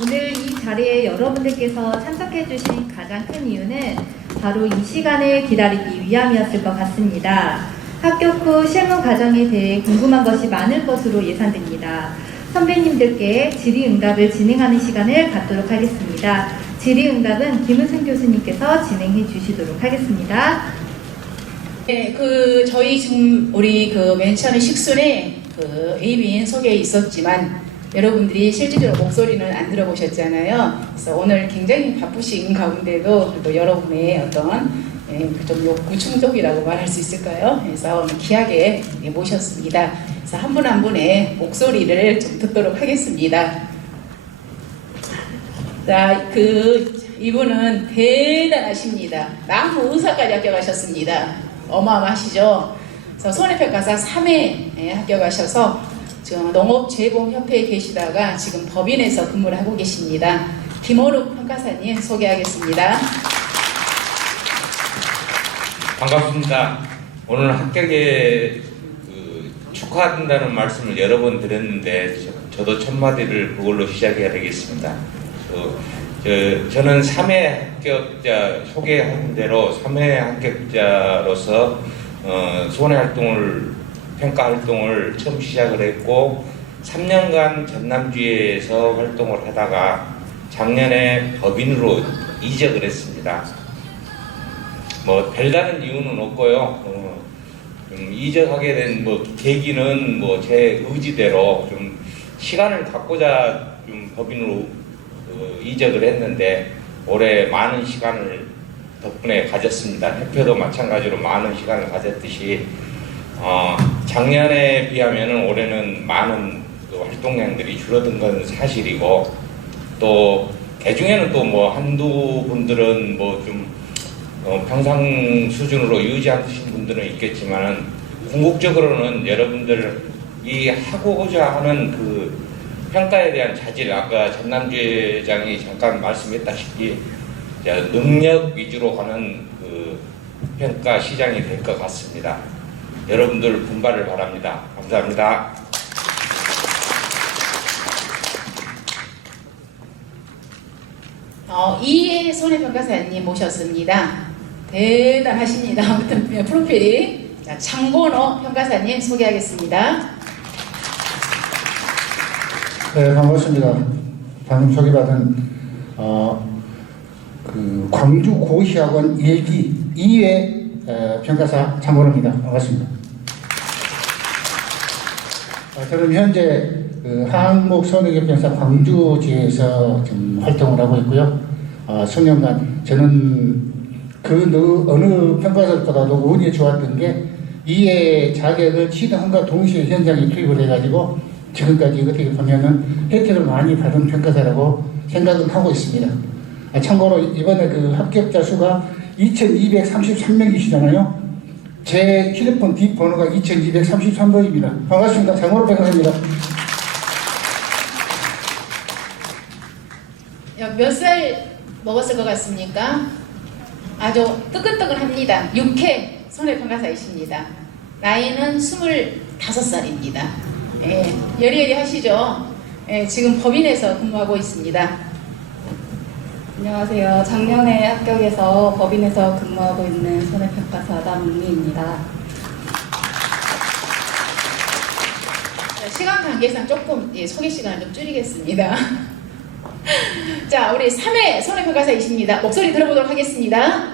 오늘 이 자리에 여러분들께서 참석해 주신 가장 큰 이유는 바로 이 시간을 기다리기 위함이었을 것 같습니다. 합격 후 실무 과정에 대해 궁금한 것이 많을 것으로 예상됩니다. 선배님들께 질의응답을 진행하는 시간을 갖도록 하겠습니다. 질의응답은 김은승 교수님께서 진행해 주시도록 하겠습니다. 네, 저희 지금 우리 맨 처음에 식순에 AB인 소개에 있었지만 여러분들이 실질적으로 목소리는 안 들어보셨잖아요. 그래서 오늘 굉장히 바쁘신 가운데도 그래도 여러분의 어떤 좀 욕구 충족이라고 말할 수 있을까요? 그래서 오늘 귀하게 모셨습니다. 그래서 한 분 한 분의 목소리를 좀 듣도록 하겠습니다. 자, 이분은 대단하십니다. 나무 의사까지 합격하셨습니다. 어마어마하시죠? 그래서 손해평가사 3회 합격하셔서 지금 농업재봉협회에 계시다가 지금 법인에서 근무를 하고 계십니다. 김호룩 평가사님 소개하겠습니다. 반갑습니다. 오늘 합격에 축하한다는 말씀을 여러 번 드렸는데 저도 첫 마디를 그걸로 시작해야 되겠습니다. 저는 3회 합격자 소개한 대로 3회 합격자로서 손해활동을 평가 활동을 처음 시작을 했고 3년간 전남주에서 활동을 하다가 작년에 법인으로 이적을 했습니다. 뭐 별다른 이유는 없고요. 이적하게 된 계기는 제 의지대로 좀 시간을 갖고자 좀 법인으로 이적을 했는데 올해 많은 시간을 덕분에 가졌습니다. 협회도 마찬가지로 많은 시간을 가졌듯이 작년에 비하면 올해는 많은 활동량들이 줄어든 건 사실이고 또 개중에는 또 한두 분들은 좀 평상 수준으로 유지하신 분들은 있겠지만 궁극적으로는 여러분들이 하고자 하는 평가에 대한 자질, 아까 전남주회장이 잠깐 말씀했다시피 능력 위주로 가는 평가 시장이 될 것 같습니다. 여러분들 분발을 바랍니다. 감사합니다. 이해 손해평가사님 모셨습니다. 대단하십니다. 아무튼 프로필이 장건호 평가사님 소개하겠습니다. 네, 반갑습니다. 방금 소개받은 광주고시학원 1기 2회 평가사 장건호입니다. 반갑습니다. 저는 현재 한국손해협회사 광주지에서 지금 활동을 하고 있고요. 수년간 저는 어느 평가사보다도 운이 좋았던 게 2회 자격을 취득함과 동시에 현장에 투입을 해가지고 지금까지 어떻게 보면은 혜택을 많이 받은 평가사라고 생각은 하고 있습니다. 참고로 이번에 합격자 수가 2233명이시잖아요. 제 휴대폰 뒷번호가 2233번입니다. 반갑습니다. 장건호 평가사입니다. 몇 살 먹었을 것 같습니까? 아주 뜨끈뜨끈합니다. 6회 손해평가사이십니다. 나이는 25살입니다. 여리여리 하시죠? 지금 법인에서 근무하고 있습니다. 안녕하세요. 작년에 합격해서 법인에서 근무하고 있는 손해평가사 남은미입니다. 시간 관계상 조금 소개 시간을 좀 줄이겠습니다. 자, 우리 3회 손해평가사이십니다. 목소리 들어보도록 하겠습니다.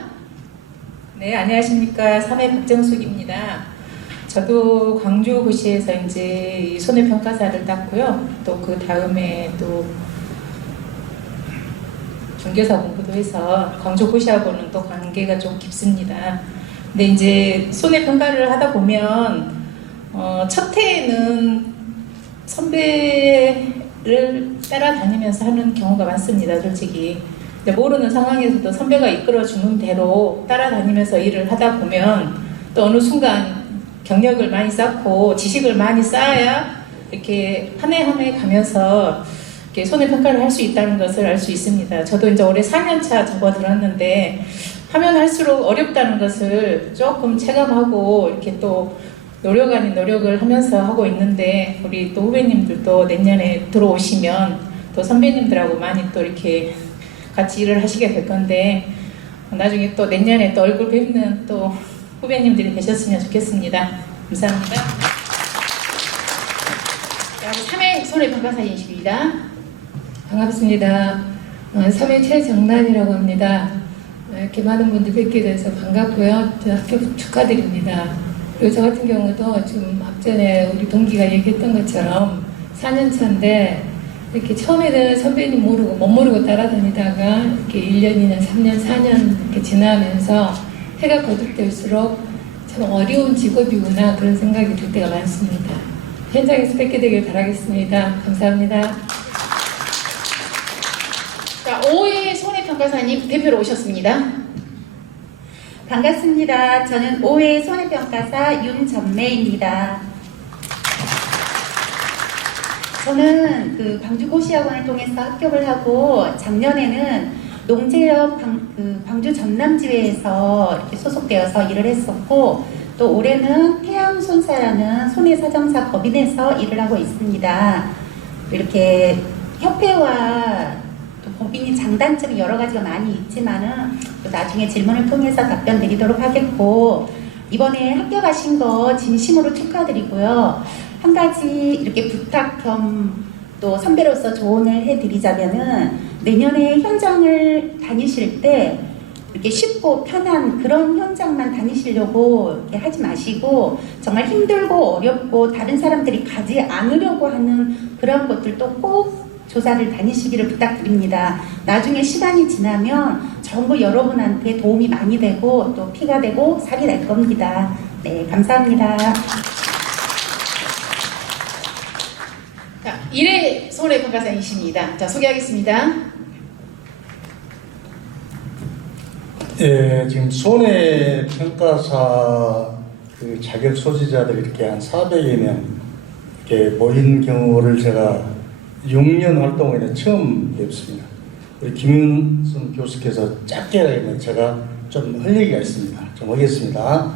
네, 안녕하십니까. 3회 박정숙입니다. 저도 광주고시에서 이제 손해평가사를 땄고요. 또 그 다음에 또 중개사 공부도 해서 광주고시하고는 또 관계가 좀 깊습니다. 근데 이제 손해평가를 하다 보면 첫 해에는 선배를 따라다니면서 하는 경우가 많습니다. 솔직히. 근데 모르는 상황에서도 선배가 이끌어주는 대로 따라다니면서 일을 하다 보면 또 어느 순간 경력을 많이 쌓고 지식을 많이 쌓아야 이렇게 한 해 한 해 가면서 이렇게 손해평가를 할 수 있다는 것을 알 수 있습니다. 저도 이제 올해 4년차 접어들었는데 하면 할수록 어렵다는 것을 조금 체감하고 이렇게 또 노력 아닌 노력을 하면서 하고 있는데 우리 또 후배님들도 내년에 들어오시면 또 선배님들하고 많이 또 이렇게 같이 일을 하시게 될 건데 나중에 또 내년에 또 얼굴 뵙는 또 후배님들이 되셨으면 좋겠습니다. 감사합니다. 자, 3회 손해평가사인식입니다. 반갑습니다. 3회 최정란이라고 합니다. 이렇게 많은 분들 뵙게 돼서 반갑고요. 저 합격 축하드립니다. 그리고 저 같은 경우도 지금 앞전에 우리 동기가 얘기했던 것처럼 4년 차인데 이렇게 처음에는 선배님 모르고 못 모르고 따라다니다가 이렇게 1년이나 3년, 4년 이렇게 지나면서 해가 거듭될수록 참 어려운 직업이구나 그런 생각이 들 때가 많습니다. 현장에서 뵙게 되길 바라겠습니다. 감사합니다. 자, 5회 손해평가사님 대표로 오셨습니다. 반갑습니다. 저는 5회 손해평가사 윤전매입니다. 저는 그 광주고시학원을 통해서 합격을 하고 작년에는 농재역 광주 전남지회에서 이렇게 소속되어서 일을 했었고 또 올해는 태양손사라는 손해사정사 법인에서 일을 하고 있습니다. 이렇게 협회와 또 법인이 장단점이 여러 가지가 많이 있지만은 또 나중에 질문을 통해서 답변 드리도록 하겠고 이번에 합격하신 거 진심으로 축하드리고요. 한 가지 이렇게 부탁 겸 또 선배로서 조언을 해드리자면은 내년에 현장을 다니실 때 이렇게 쉽고 편한 그런 현장만 다니시려고 이렇게 하지 마시고 정말 힘들고 어렵고 다른 사람들이 가지 않으려고 하는 그런 것들도 꼭 조사를 다니시기를 부탁드립니다. 나중에 시간이 지나면 전부 여러분한테 도움이 많이 되고 또 피가 되고 살이 날 겁니다. 네, 감사합니다. 자, 1회 손해평가사이십니다. 자, 소개하겠습니다. 예, 지금 손해평가사 그 자격 소지자들 이렇게 한 400여 명 이렇게 모인 경우를 제가 6년 활동에 처음 뵙습니다. 우리 김윤순 교수께서 짧게라면 제가 좀 할 얘기가 있습니다. 좀 하겠습니다.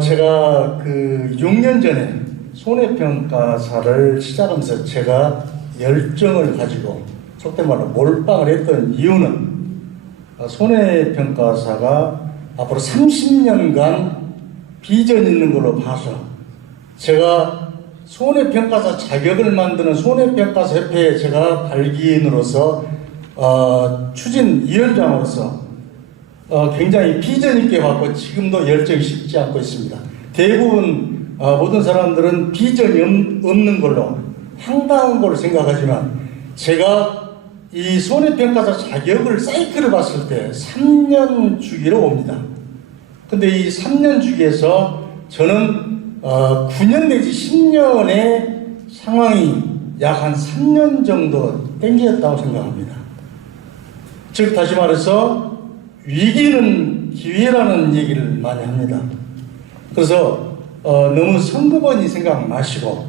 제가 그 6년 전에 손해평가사를 시작하면서 제가 열정을 가지고 속된 말로 몰빵을 했던 이유는 손해평가사가 앞으로 30년간 비전 있는 걸로 봐서 제가 손해평가사 자격을 만드는 손해평가사협회에 제가 발기인으로서 추진위원장으로서 굉장히 비전 있게 봤고 지금도 열정이 식지 않고 있습니다. 대부분 모든 사람들은 비전이 없는 걸로 황당한 걸로 생각하지만 제가 이 손해평가사 자격을 사이클을 봤을 때 3년 주기로 옵니다. 근데 이 3년 주기에서 저는 9년 내지 10년의 상황이 약 한 3년 정도 땡겼다고 생각합니다. 즉 다시 말해서 위기는 기회라는 얘기를 많이 합니다. 그래서 너무 성급하니 생각 마시고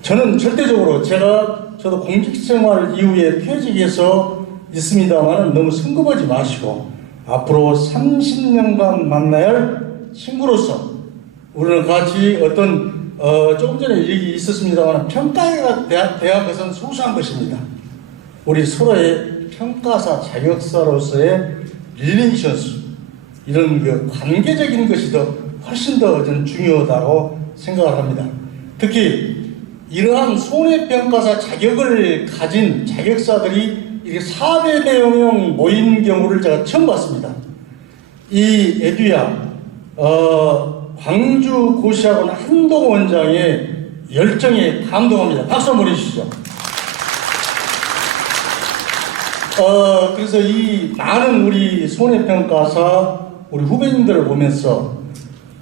저는 절대적으로 저도 공직생활 이후에 퇴직해서 있습니다만 너무 성급하지 마시고 앞으로 30년간 만나야 할 친구로서 우리는 같이 어떤 조금 전에 얘기 있었습니다만 평가가 대한 것은 소소한 것입니다. 우리 서로의 평가사 자격사로서의 릴레이션스 이런 그 관계적인 것이 훨씬 더 저는 중요하다고 생각을 합니다. 특히 이러한 손해평가사 자격을 가진 자격사들이 이렇게 400여 명 모인 경우를 제가 처음 봤습니다. 이 에듀야 광주고시학원 한동 원장의 열정에 감동합니다. 박수 한번 해주시죠. 그래서 이 많은 우리 손해평가사 우리 후배님들을 보면서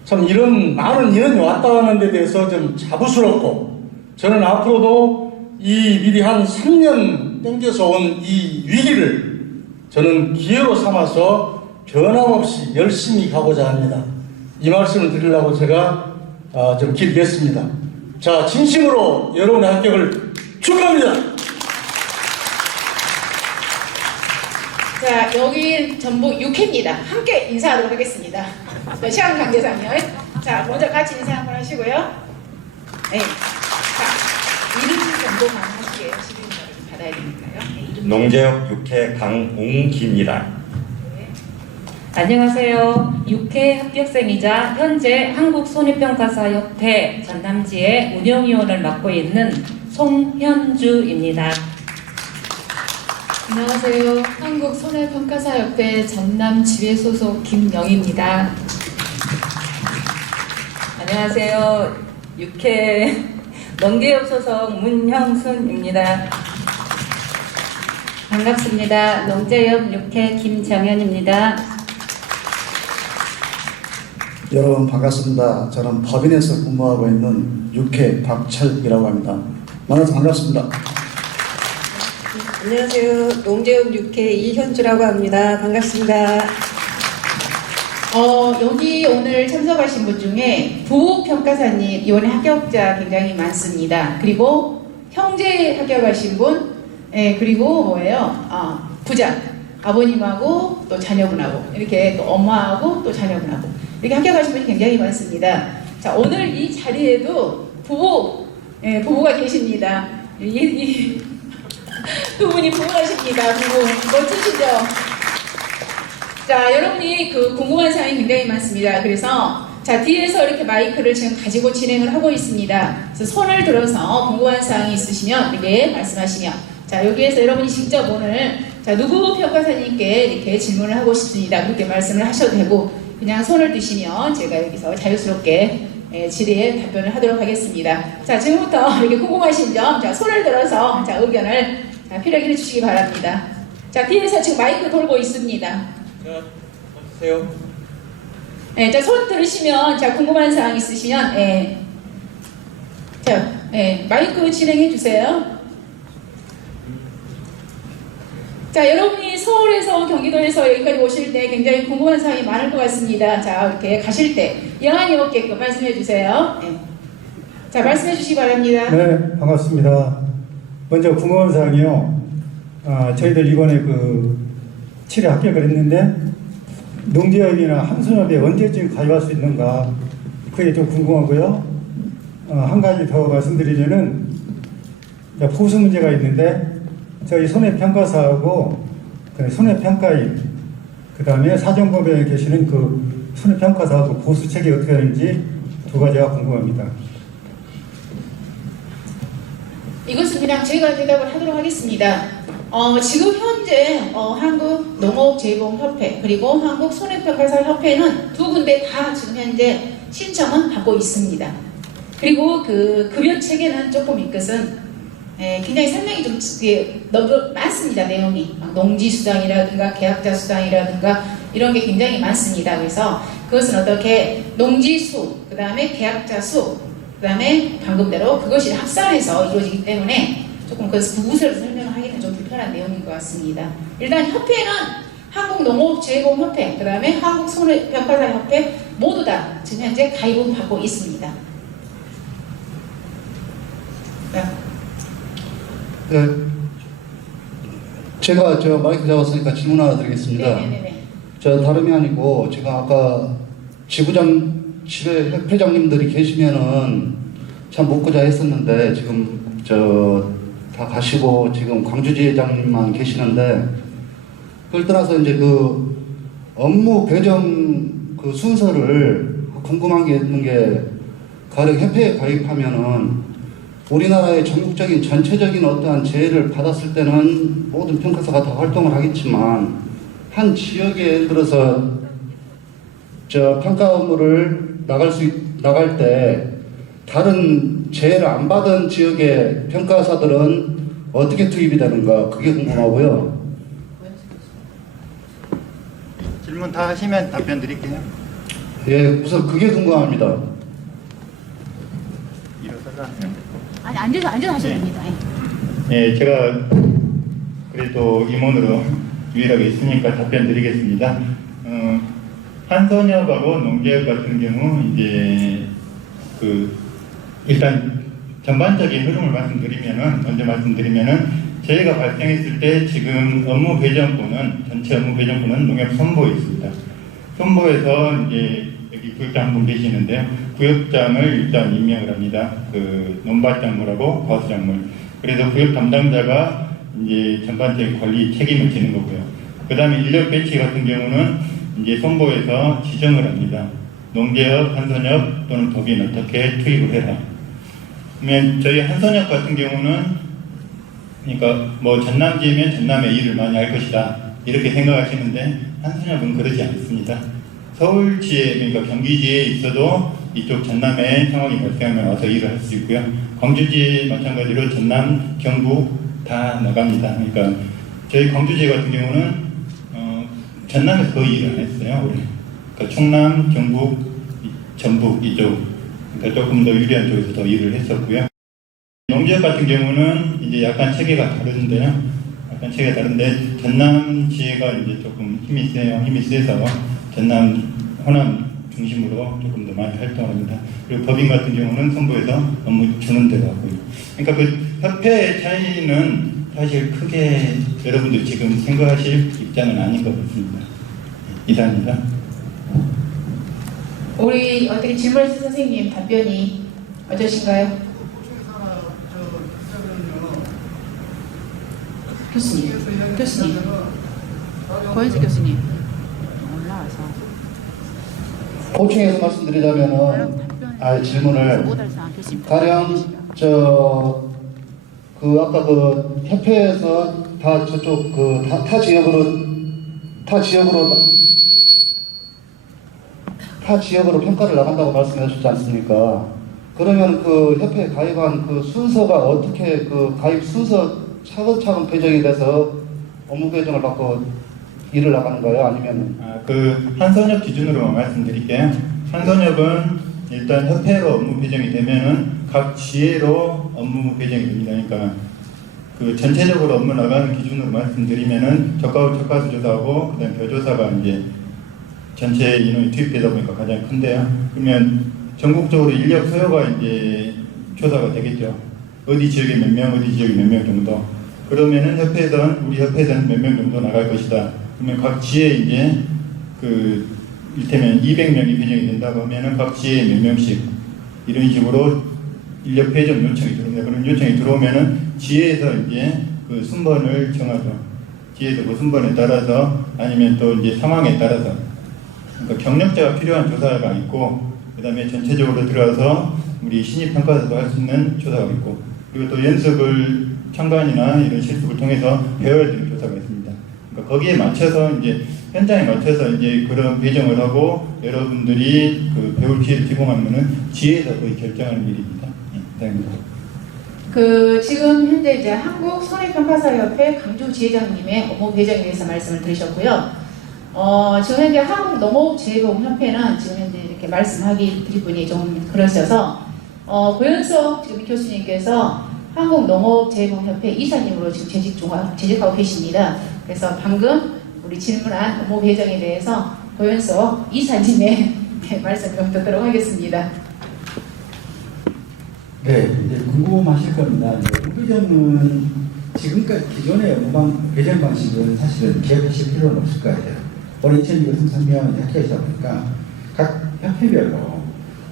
참 많은 인원이 왔다 가는 데 대해서 좀 자부스럽고 저는 앞으로도 이 미리 한 3년 땡겨서 온 이 위기를 저는 기회로 삼아서 변함없이 열심히 가고자 합니다. 이 말씀을 드리려고 제가 좀 길겠습니다. 자, 진심으로 여러분의 합격을 축하합니다. 자, 여기 전부 6회입니다. 함께 인사하도록 하겠습니다. 시간 관계상요. 자, 먼저 같이 인사 한번 하시고요. 네. 자, 이름 정도만 할게요. 12분. 농재역 6회 강웅기입니다. 안녕하세요. 6회 합격생이자 현재 한국손해평가사협회 전남지의 운영위원을 맡고 있는 송현주입니다. 안녕하세요. 한국손해평가사협회 전남지회 소속 김영희입니다. 안녕하세요. 6회 농개업 소속 문형순입니다. 반갑습니다. 농재역 6회 김정현입니다. 여러분 반갑습니다. 저는 법인에서 근무하고 있는 6회 박철이라고 합니다. 만나서 반갑습니다. 안녕하세요. 농재역 6회 이현주라고 합니다. 반갑습니다. 여기 오늘 참석하신 분 중에 부평가사님 이번에 합격자 굉장히 많습니다. 그리고 형제 합격하신 분, 그리고 뭐예요? 부장, 아버님하고 또 자녀분하고 이렇게 또 엄마하고 또 자녀분하고 이렇게 합격하신 분이 굉장히 많습니다. 자, 오늘 이 자리에도 부부가 계십니다. 두 분이 부부하십니다. 부부 멋지시죠? 자, 여러분이 궁금한 사항이 굉장히 많습니다. 그래서 자, 뒤에서 이렇게 마이크를 지금 가지고 진행을 하고 있습니다. 그래서 손을 들어서 궁금한 사항이 있으시면 이렇게 말씀하시면, 자, 여기에서 여러분이 직접 오늘 누구 평가사님께 이렇게 질문을 하고 싶습니다. 그렇게 말씀을 하셔도 되고, 그냥 손을 드시면 제가 여기서 자유스럽게 질의에 답변을 하도록 하겠습니다. 자, 지금부터 이렇게 궁금하신 점, 자, 손을 들어서 의견을 필요하게 해주시기 바랍니다. 자, 뒤에서 지금 마이크 돌고 있습니다. 자, 주세요. 자, 손 들으시면, 자, 궁금한 사항 있으시면, 자, 마이크 진행해 주세요. 자, 여러분이 서울에서 경기도에서 여기까지 오실 때 굉장히 궁금한 사항이 많을 것 같습니다. 자, 이렇게 가실 때 여한이 없게끔 말씀해 주세요. 자, 말씀해 주시기 바랍니다. 네, 반갑습니다. 먼저 궁금한 사항이요. 저희들 이번에 7회 합격을 했는데 농재협이나 한순협에 언제쯤 가입할 수 있는가, 그게 좀 궁금하고요. 한 가지 더 말씀드리면은 보수 문제가 있는데, 저희 손해평가사하고 손해평가인, 그 다음에 사정법에 계시는 손해평가사하고 보수책이 어떻게 되는지 두 가지가 궁금합니다. 이것은 그냥 제가 대답을 하도록 하겠습니다. 지금 현재 한국농업재봉협회 그리고 한국손해평가사협회는 두 군데 다 지금 현재 신청은 받고 있습니다. 그리고 급여 체계는 조금 이것은 굉장히 설명이 좀 너무 많습니다. 내용이 농지수당이라든가 계약자수당이라든가 이런 게 굉장히 많습니다. 그래서 그것은 어떻게 농지수, 그 다음에 계약자수, 그 다음에 방금대로 그것이 합산해서 이루어지기 때문에 조금 그것을 구구설을 설명하기는 좀 불편한 내용인 것 같습니다. 일단 협회는 한국농업재봉협회, 그 다음에 한국손해평가사협회 모두 다 지금 현재 가입을 받고 있습니다. 네, 제가 마이크 잡았으니까 질문 하나 드리겠습니다. 네네네. 다름이 아니고 제가 아까 지회 회장님들이 계시면은 참 묻고자 했었는데 지금 다 가시고 지금 광주지회장님만 계시는데, 그걸 떠나서 이제 업무 배정 순서를 궁금한 게 있는 게, 가령 협회에 가입하면은 우리나라의 전국적인 전체적인 어떠한 재해를 받았을 때는 모든 평가사가 다 활동을 하겠지만, 한 지역에 예를 들어서 평가 업무를 나갈 때 다른 재해를 안 받은 지역의 평가사들은 어떻게 투입이 되는가, 그게 궁금하고요. 질문 다 하시면 답변 드릴게요. 예, 우선 그게 궁금합니다. 아니, 앉아서 하셔도 됩니다. 예, 제가 그래도 임원으로 유일하게 있으니까 답변 드리겠습니다. 한선협하고 농재협 같은 경우 이제 일단 전반적인 흐름을 먼저 말씀드리면은 저희가 발생했을 때 지금 업무 배정권은, 전체 업무 배정권은 농협선보에 있습니다. 선보에서 이제 여기 구역장 한 분 계시는데요. 구역장을 일단 임명을 합니다. 논밭작물하고 과수작물. 그래서 구역 담당자가 이제 전반적인 관리 책임을 지는 거고요. 그 다음에 인력 배치 같은 경우는 이제 손보에서 지정을 합니다. 농계업, 한선업 또는 법인 어떻게 투입을 해라. 그러면 저희 한선업 같은 경우는 그러니까 뭐 전남지면 전남의 일을 많이 할 것이다 이렇게 생각하시는데 한선업은 그러지 않습니다. 서울지에 그러니까 경기지에 있어도 이쪽 전남에 상황이 발생하면 와서 일을 할 수 있고요. 광주지 마찬가지로 전남, 경북 다 나갑니다. 그러니까 저희 광주지 같은 경우는 전남에서 거의 일을 안 했어요. 올해. 그러니까 충남, 경북, 전북 이쪽 그러니까 조금 더 유리한 쪽에서 더 일을 했었고요. 농지역 같은 경우는 이제 약간 체계가 다른데요. 약간 체계가 다른데 전남 지혜가 이제 조금 힘이 세요. 힘이 세서 전남, 호남 중심으로 조금 더 많이 활동합니다. 그리고 법인 같은 경우는 선부에서 업무 주는 대로 하고요. 그러니까 그 협회의 차이는 사실 크게 여러분들 지금 생각하실 입장은 아닌 것 같습니다. 이상입니다. 우리 어떻게 질문하신 선생님 답변이 어떠신가요? 교수님, 고현수 교수님 올라와서 보충해서 말씀드리자면은 질문을 가령 그 아까 그 협회에서 다 저쪽 그 타 지역으로 평가를 나간다고 말씀해 주셨지 않습니까? 그러면 그 협회에 가입한 그 순서가 어떻게 그 가입 순서 차근차근 배정이 돼서 업무 배정을 받고 일을 나가는가요? 아니면 그 한선협 기준으로만 말씀드릴게요. 한선협은 일단 협회로 업무 배정이 되면은 각 지회로 업무 배정이 됩니다. 그러니까 그 전체적으로 업무 나가는 기준으로 말씀드리면은 적가수 조사하고 그다음 벼조사가 이제 전체 인원이 투입되다 보니까 가장 큰데요. 그러면 전국적으로 인력 소요가 이제 조사가 되겠죠. 어디 지역에 몇 명, 어디 지역에 몇 명 정도. 그러면은 우리 협회에서는 몇 명 정도 나갈 것이다. 그러면 각 지에 이제 그 이를테면 200명이 배정이 된다고 하면은 각 지에 몇 명씩 이런 식으로 인력 배정 요청이 들어옵니다. 그런 요청이 들어오면은 지에서 이제 그 순번을 정하죠. 지에서 그 순번에 따라서 아니면 또 이제 상황에 따라서 그러니까 경력자가 필요한 조사가 있고 그 다음에 전체적으로 들어가서 우리 신입평가사도 할 수 있는 조사가 있고 그리고 또 연습을 참관이나 이런 실습을 통해서 배워야 되는 조사가 있습니다. 그러니까 거기에 맞춰서 이제 현장에 맞춰서 이제 그런 배정을 하고 여러분들이 그 배울 기회를 제공하면은 지혜에서 거의 결정하는 일입니다. 네, 그 지금 현재 이제 한국 손해평가사협회 강주 지회장님의 업무 배정에 대해서 말씀을 드리셨고요. 지금 현재 한국 농업재배공협회는 지금 현재 이렇게 말씀하기 드릴 분이 좀 그러셔서 고현석 지금 교수님께서 한국농업재배공협회 이사님으로 지금 재직하고 계십니다. 그래서 방금 우리 질문한 업무 배정에 대해서 고현석 이사님의 말씀 좀 듣도록 하겠습니다. 네, 이제 궁금하실 겁니다. 업무배정은 지금까지 기존의 업무 배정 방식은 사실은 기억하실 필요는 없을 거예요. 올해 2,233명 협회이다 보니까 각 협회별로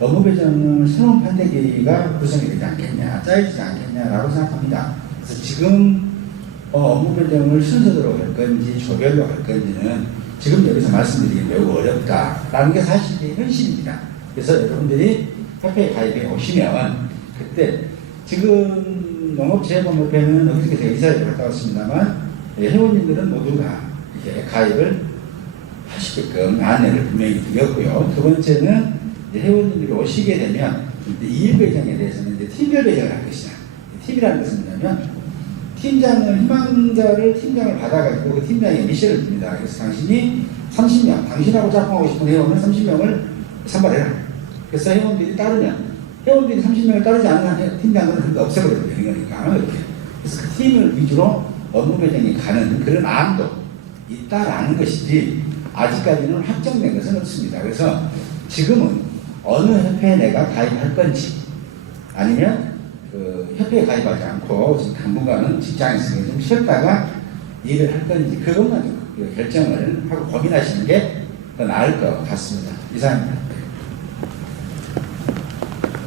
업무 배정은 새로운 판대기가 구성이 되지 않겠냐, 짜여지지 않겠냐라고 생각합니다. 그래서 지금 업무 배정을 순서대로 할 건지 조별로 할 건지는 지금 여기서 말씀드리기 매우 어렵다라는 게 사실의 현실입니다. 그래서 여러분들이 협회에 가입해 오시면 그때 지금 농업재배공협회는 어떻게 제가 이사회를 갔다 왔습니다만 회원님들은 모두가 이렇게 가입을 하시게끔 안내를 분명히 드렸고요. 두 번째는 회원님들이 오시게 되면 이일 배정에 대해서는 이제 팀별 배정을 할 것이다. 팀이라는 것은 뭐냐면 팀장을 희망자를 팀장을 받아가지고 그 팀장에 미션을 줍니다. 그래서 당신이 30명, 당신하고 짝꿍하고 싶은 회원을 30명을 선발해라. 그래서 회원들이 따르면 회원들이 30명을 따르지 않는 팀장은 없애버려도 되는 거니까 이렇게. 그래서 그 팀을 위주로 업무 배정이 가는 그런 안도 있다라는 것이지 아직까지는 확정된 것은 없습니다. 그래서 지금은 어느 협회에 내가 가입할 건지 아니면 그 협회에 가입하지 않고 당분간은 직장에서 좀 쉬었다가 일을 할 건지 그것만 좀 결정을 하고 고민하시는 게 더 나을 것 같습니다. 이상입니다.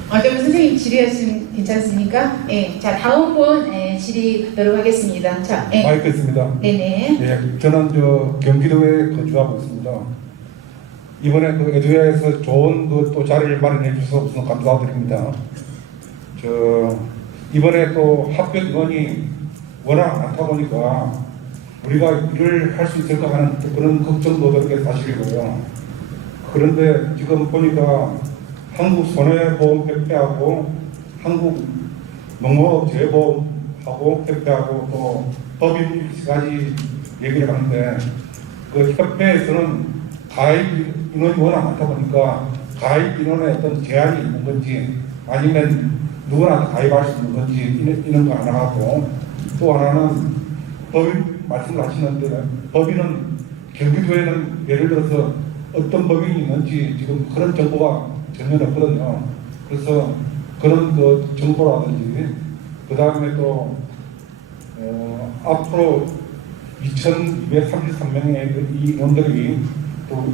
그러면 선생님 질의하시면 괜찮습니까? 예. 자, 다음 분 질의하도록 하겠습니다. 자, 예. 마이크 있습니다. 네네. 예, 저는 경기도에 거주하고 있습니다. 이번에 에듀야에서 좋은 또 자리를 마련해 주셔서 우선 감사드립니다. 이번에 또 합격 인원이 워낙 많다 보니까 우리가 일을 할 수 있을까 하는 그런 걱정도 드는 게 사실이고요. 그런데 지금 보니까 한국 손해보험협회하고 한국 농업재보험하고 협회하고 또 법인까지 얘기를 하는데 그 협회에서는 가입 인원이 워낙 많다 보니까 가입 인원에 어떤 제한이 있는 건지 아니면 누구나 가입할 수 있는 건지 이런 거 하나 하고 또 하나는 법인 말씀을 하시는데 법인은 경기도에는 예를 들어서 어떤 법인이 있는지 지금 그런 정보가 전혀 없거든요. 그래서 그런 그 정보라든지 그 다음에 또 앞으로 2,233명의 이 인원들이 또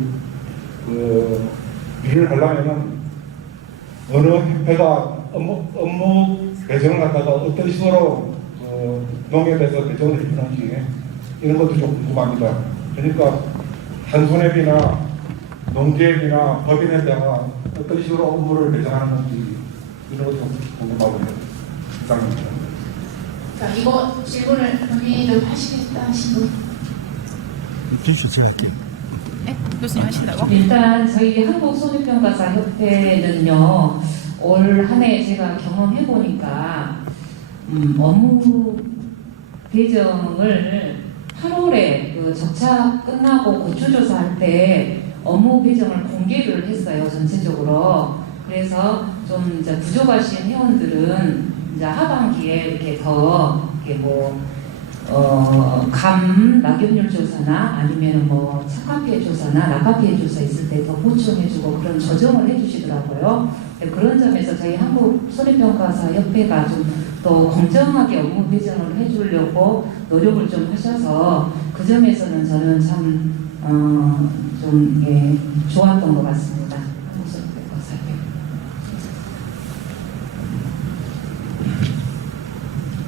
일을 하려면은 어느 협회가 업무 배정을 갖다가 어떤 식으로 농협에서 배정을 해주는지 이런 것도 좀 궁금합니다. 그러니까 한손협이나 농지협이나 법인에다가 어떤 식으로 업무를 배정하는 건지 이런 것도 궁금하고요. 이상입니다. 자, 이거 질문을 본인이 좀 하시겠다 하신 분? 제가 할게요. 네? 교수님 하신다고? 일단 저희 한국손해평가사협회는요, 올 한 해 제가 경험해 보니까 업무 배정을 8월에 그 적차 끝나고 고추조사할 때 업무 배정을 공개를 했어요, 전체적으로. 그래서 좀 이제 부족하신 회원들은 이제 하반기에 이렇게 더 이렇게 감 낙엽률 조사나 아니면 뭐 착화피해 조사나 낙하피해 조사 있을 때 더 보충해주고 그런 조정을 해주시더라고요. 그런 점에서 저희 한국 손해평가사 협회가 좀 또 공정하게 업무 배정을 해주려고 노력을 좀 하셔서 그 점에서는 저는 참 좀 좋았던 것 같습니다.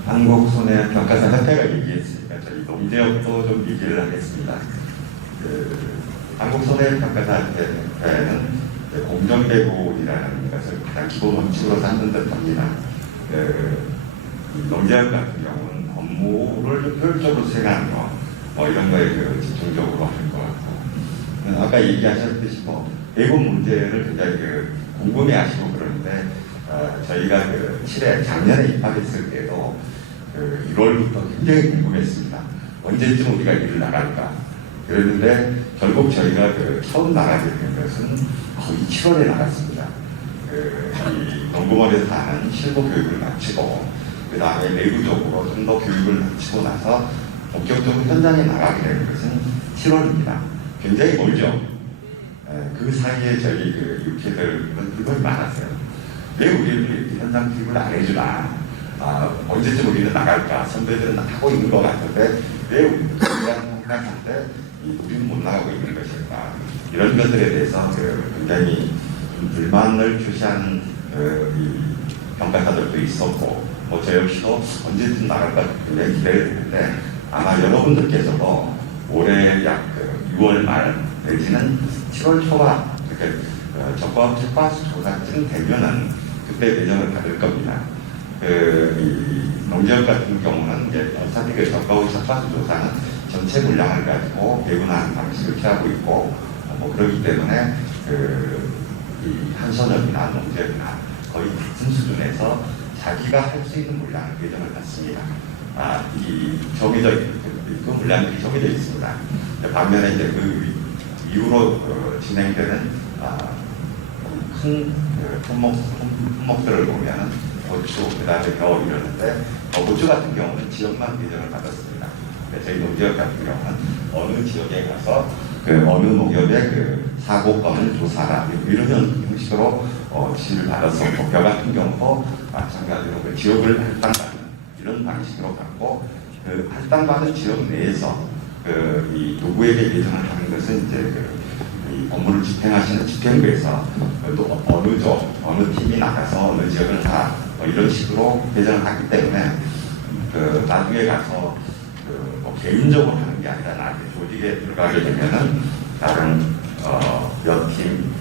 한국 손해평가사 협회. 한국손해평가사협회가 얘기했으니까 저희 농지협도 좀 얘기를 하겠습니다. 한국손해평가사협회는 공정대국이라는 것을 가장 기본 원칙으로 삼는 듯합니다. 농지협 같은 경우는 업무를 효율적으로 수행하는 거, 이런 거에 집중적으로 할 것 같고, 아까 얘기하셨듯이 대부분 문제를 굉장히 궁금해하시고 그러는데 저희가 7회 작년에 입학했을 때도 1월부터 굉장히 궁금했습니다. 언제쯤 우리가 일을 나갈까? 그랬는데 결국 저희가 처음 나가게 된 것은 거의 7월에 나갔습니다. 이 농공원에서 하는 실무 교육을 마치고 그 다음에 내부적으로 좀 더 교육을 마치고 나서 본격적으로 현장에 나가게 된 것은 7월입니다. 굉장히 멀죠. 그 사이에 저희 육회들은 물건이 많았어요. 왜 우리는 이렇게 현장 교육을 안 해주나? 언제쯤 우리는 나갈까? 선배들은 하고 있는 것 같은데 왜 우리는 평가할 때 우리는 못 나가고 있는 것일까? 이런 것들에 대해서 굉장히 불만을 표시하는 평가사들도 있었고 저 역시도 언제쯤 나갈까 굉장히 기대를 했는데 아마 여러분들께서도 올해 약 6월 말 내지는 7월 초가 이렇게 적과 조사쯤 되면은 그때 배정을 받을 겁니다. 이 농지협 같은 경우는 어차피 적과 조사는 전체 물량을 가지고 배분하는 방식을 취하고 있고 그렇기 때문에 이 한선협이나 농지협이나 거의 같은 수준에서 자기가 할 수 있는 물량을 배정을 받습니다. 이 정해져 그 물량들이 정해져 있습니다. 반면에 이제 그 이후로 진행되는 큰 품목들을 보면 고추, 그다음에 겨울 이러는데 고추 같은 경우는 지역만 배정을 받았습니다. 저희 농지협 같은 경우는 어느 지역에 가서 어느 농협의 사고건을 조사하라 이런 형식으로 지시를 받아서 벼 같은 경우도 마찬가지로 지역을 할당받는 이런 방식으로 갖고 할당받은 지역 내에서 이 누구에게 배정을 하는 것은 이제 이 업무를 집행하시는 집행부에서 또 어느 팀이 나가서 어느 지역을 다 이런 식으로 배정을 하기 때문에 나중에 가서 뭐 개인적으로 하는 게 아니라 나중에 조직에 들어가게 되면은 다른 몇 팀,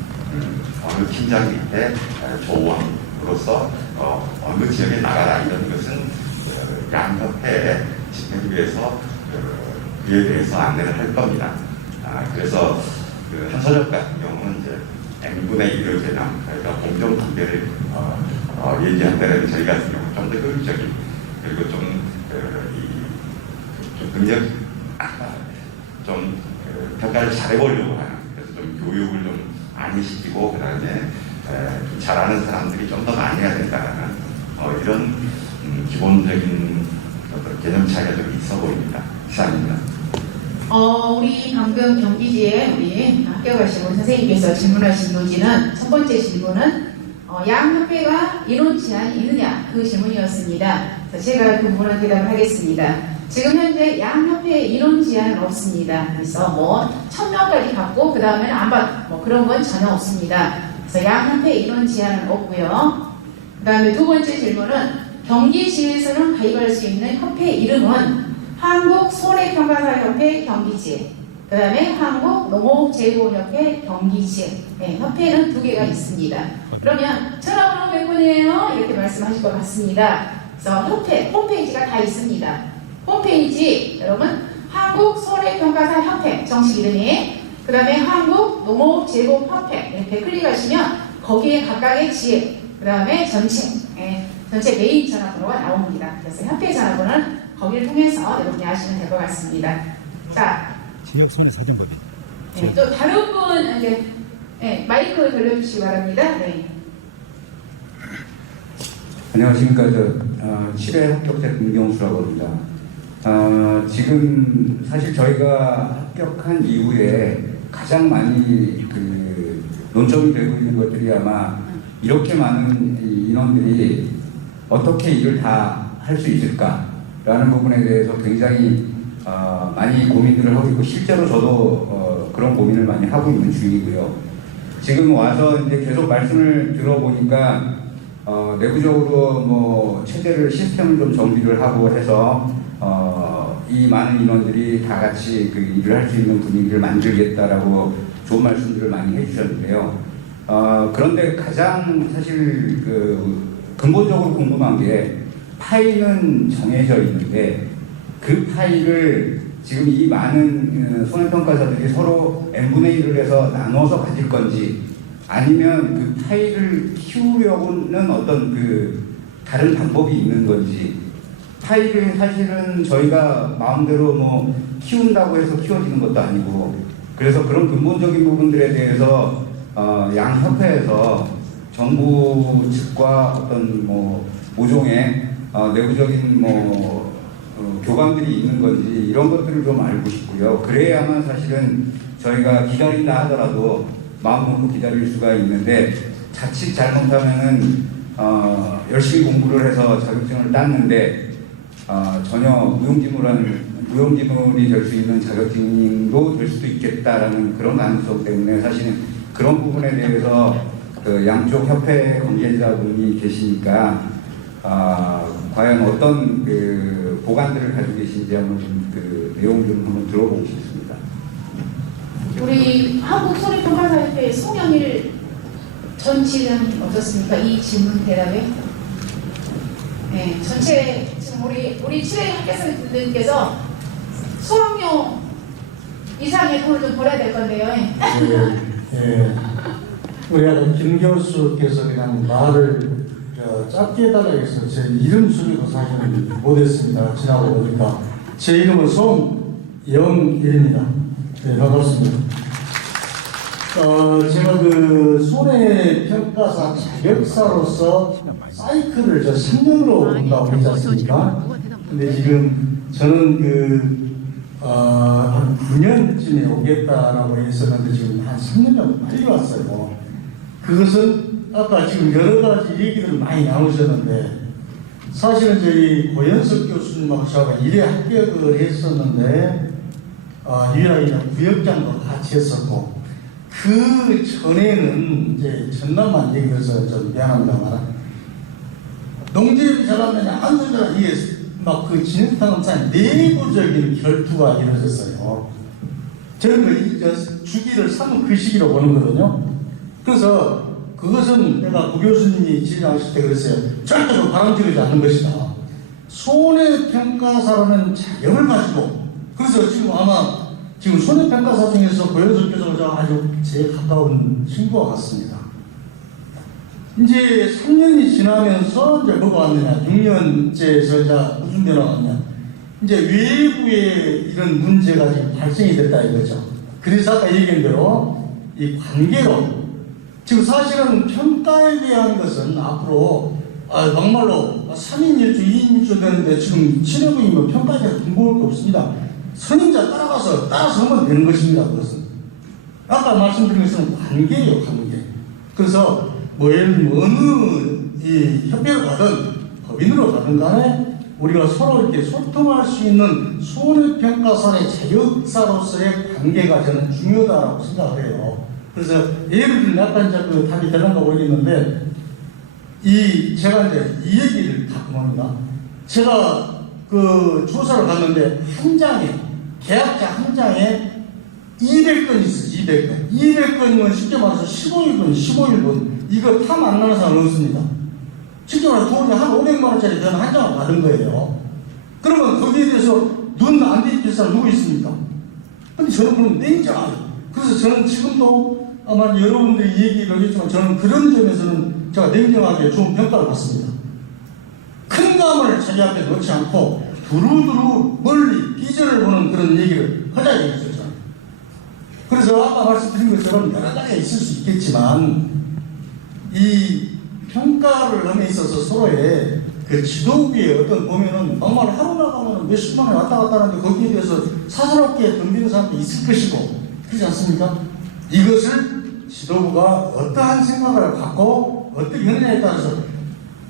어느 팀장 밑에 조원으로서 어느 지역에 나가라 이런 것은 양협회 집행부에서 그에 대해서 안내를 할 겁니다. 그래서 한서적 같은 경우는 이제 n분의 1을 대상, 그러니까 공정 분배를 얘기한다면 저희 같은 경우는 좀 더 효율적인 그리고 좀 능력 평가를 잘해보려고 하는 그래서 좀 교육을 좀 많이 시키고 그다음에 좀 잘하는 사람들이 좀 더 많이 해야 된다는 이런 기본적인 어떤 개념 차이가 좀 있어 보입니다. 이상입니다. 우리 방금 경기지에 우리 학교 가신 우리 선생님께서 질문하신 요지는 첫 번째 질문은 양협회가 인원 제한이 있느냐 그 질문이었습니다. 그래서 제가 그 부분을 대답을 하겠습니다. 지금 현재 양협회 인원 제한은 없습니다. 그래서 뭐 1000명까지 받고 그 다음에는 안 받고 뭐 그런 건 전혀 없습니다. 그래서 양협회 인원 제한은 없고요. 그 다음에 두 번째 질문은 경기지에서는 가입할 수 있는 협회 이름은 한국손해평가사협회 경기지, 그 다음에 한국농업재보협회 경기지. 네, 협회는 두 개가 있습니다. 그러면 전화번호 몇 번이에요? 이렇게 말씀하실 것 같습니다. 그래서 협회 홈페이지가 다 있습니다. 홈페이지 여러분 한국손해평가사협회 정식 이름이, 그 다음에 한국농업재보협회 이렇게 클릭하시면 거기에 각각의 지역, 그 다음에 전체 메인 전화번호가 나옵니다. 그래서 협회 전화번호는 거기를 통해서 여러분이 아시면 될 것 같습니다. 자, 지역 손해 사정법인. 네, 또 다른 분 이제 마이크 돌려주시기 바랍니다. 네. 안녕하십니까. 7회 합격자 김경수라고 합니다. 지금 사실 저희가 합격한 이후에 가장 많이 논점이 되고 있는 것들이 아마 이렇게 많은 인원들이 어떻게 일을 다 할 수 있을까라는 부분에 대해서 굉장히 많이 고민들을 하고 있고, 실제로 저도 그런 고민을 많이 하고 있는 중이고요. 지금 와서 이제 계속 말씀을 들어보니까 내부적으로 뭐 체제를 시스템을 좀 정비를 하고 해서 이 많은 인원들이 다 같이 그 일을 할 수 있는 분위기를 만들겠다라고 좋은 말씀들을 많이 해주셨는데요. 그런데 가장 사실 근본적으로 궁금한 게 파일은 정해져 있는데 그 파일을 지금 이 많은 손해평가사들이 서로 n분의 1을 해서 나눠서 가질 건지, 아니면 그 파일을 키우려고는 어떤 다른 방법이 있는 건지. 파일을 사실은 저희가 마음대로 뭐 키운다고 해서 키워지는 것도 아니고, 그래서 그런 근본적인 부분들에 대해서 양 협회에서 정부 측과 어떤 뭐 모종의 내부적인 뭐 교감들이 있는 건지 이런 것들을 좀 알고 싶고요. 그래야만 사실은 저희가 기다린다 하더라도 마음 놓고 기다릴 수가 있는데, 자칫 잘못하면은 열심히 공부를 해서 자격증을 땄는데 전혀 무용지물이 될 수 있는 자격증도 될 수도 있겠다라는 그런 가능성 때문에 사실은 그런 부분에 대해서 양쪽 협회 관계자분이 계시니까 과연 어떤 보관들을 가지고 계신지 한번 좀 내용 좀 한번 들어보고 싶습니다. 우리 한국손해평가사협회 송영일 전 지회장님 어떻습니까? 이 질문 대답에? 네, 전체 지금 우리 7회 학교생님께서 수학료 이상의 돈을 좀 벌어야 될 건데요. 예. 우리 아까 김 교수께서 그냥 말을 짧게 해달라 해서 제 이름 수리도 사실은 못했습니다. 지나고 보니까 제 이름은 송영일입니다. 네, 반갑습니다. 제가 손해평가사 자격사로서 사이클을 3년으로 본다고 했지 않습니까? 근데 지금 저는 한 9년쯤에 오겠다라고 했었는데 지금 한 3년 정도 빨리 왔어요. 그것은 아까 지금 여러 가지 얘기들을 많이 나누셨는데, 사실은 저희 고현석 교수님하고 제가 1회 합격을 했었는데 유일하게 구역장도 같이 했었고, 그 전에는 이제 전남만 얘기해서 좀 미안합니다만 농지를 잘하면 한순간 이게 막 그 진흙탕검사의 내부적인 결투가 이루어졌어요. 저는 그 주기를 3월 그 시기로 보는 거거든요. 그래서 그것은 내가 구 교수님이 지적하실 때 그랬어요. 절대로 바람직하지 않는 것이다. 손해평가사라는 자격을 가지고 그래서 지금 아마 지금 손해평가사 중에서 고현석 교수가 아주 제일 가까운 친구와 같습니다. 이제 3년이 지나면서 이제 뭐가 왔느냐, 6년째에서 이제 무슨 변화가 왔냐. 이제 외부에 이런 문제가 지금 발생이 됐다 이거죠. 그래서 아까 얘기한 대로 이 관계로 지금 사실은 평가에 대한 것은 앞으로 막말로 3인 1주, 2인 1주 되는데 지금 친해부이면 평가에 대해서 궁금할 게 없습니다. 선임자 따라서 하면 되는 것입니다. 그것은 아까 말씀드린 것은 관계예요, 관계. 그래서 뭐 예를 들면 어느 이 협회로 가든 법인으로 가든 간에 우리가 서로 이렇게 소통할 수 있는 손해평가사의 자격사로서의 관계가 저는 중요하다고 생각을 해요. 그래서 예를 들면 약간 이제 그 답이 되는가 모르겠는데 제가 이제 이 얘기를 다 그만합니다. 제가 그 조사를 갔는데 한 장에 계약자 한 장에 200건이 있어요. 200건. 200건이면 쉽게 말해서 15일분 이거 탐 안 나는 사람은 없습니다. 쉽게 말해서 돈이 한 500만 원짜리 저는 한 장을 받은 거예요. 그러면 거기에 대해서 눈 안 뒤집힐 사람 누구 있습니까? 근데 저는 그럼 냉정하게. 그래서 저는 지금도 아마 여러분들이 얘기를 하겠지만 저는 그런 점에서는 제가 냉정하게 좋은 평가를 받습니다. 큰 감을 자기 앞에 놓지 않고 두루두루 멀리 비전을 보는 그런 얘기를 하자 이거죠. 저는. 그래서 아까 말씀드린 것처럼 여러 가지가 있을 수 있겠지만 이 평가를 함에 있어서 서로의 그 지도부의 어떤 보면은 정말 하루 나가면 몇십만 원 왔다 갔다 하는데 거기에 대해서 사사롭게 덤비는 사람도 있을 것이고 그렇지 않습니까? 이것을 지도부가 어떠한 생각을 갖고 어떻게 하느냐에 따라서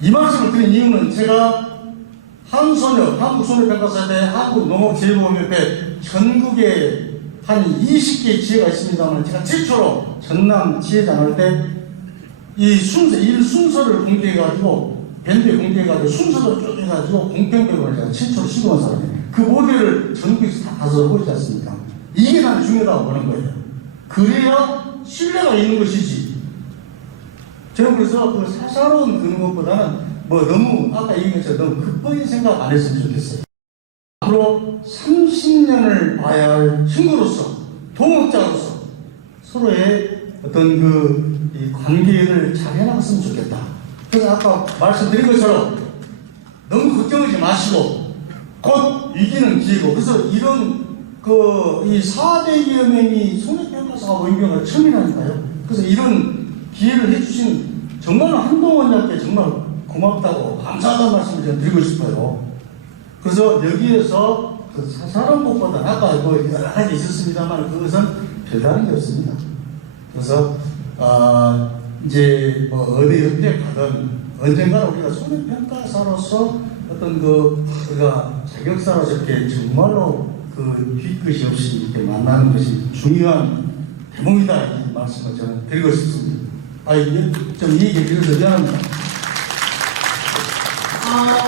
이 말씀을 드린 이유는 제가 한소녀, 한국손해평가사대, 한국농업재보험협회 전국에 한 20개의 지회가 있습니다만 제가 최초로 전남 지회장 할 때 이 순서, 일 순서를 공개해가지고 밴드에 공개해가지고 순서를 쪼개가지고 공평배분을 제가 최초로 시도한 사람이에요. 그 모델을 전국에서 다 가서 보지 않습니까? 이게 난 중요하다고 보는 거예요. 그래야 신뢰가 있는 것이지. 저는 그래서 그 사사로운 그런 것보다는 뭐 너무 아까 얘기한 것처럼 너무 급하게 생각 안 했으면 좋겠어요. 앞으로 30년을 봐야 할 친구로서 동업자로서 서로의 어떤 이 관계를 잘 해나갔으면 좋겠다. 그래서 아까 말씀드린 것처럼 너무 걱정하지 마시고 곧 위기는 기회고 그래서 이런 이 4대 연맹이 손해평가사가 모인 경우가 처음이라니까요. 그래서 이런 기회를 해주신 정말 한동원님께 정말 고맙다고 감사하다는 말씀을 제가 드리고 싶어요. 그래서 여기에서 그 사사로운 것보다 아까 뭐 여러 가지 있었습니다만 그것은 별다른 게 없습니다. 그래서 이제 뭐 어디 협회 가든 언젠가 우리가 손해평가사로서 어떤 우리가 자격사로서 이렇게 정말로 뒤끝이 없이 이렇게 만나는 것이 중요한 대목이다 이 말씀을 저는 드리고 싶습니다. 이게 좀 이 얘기를 드려서 미안합니다.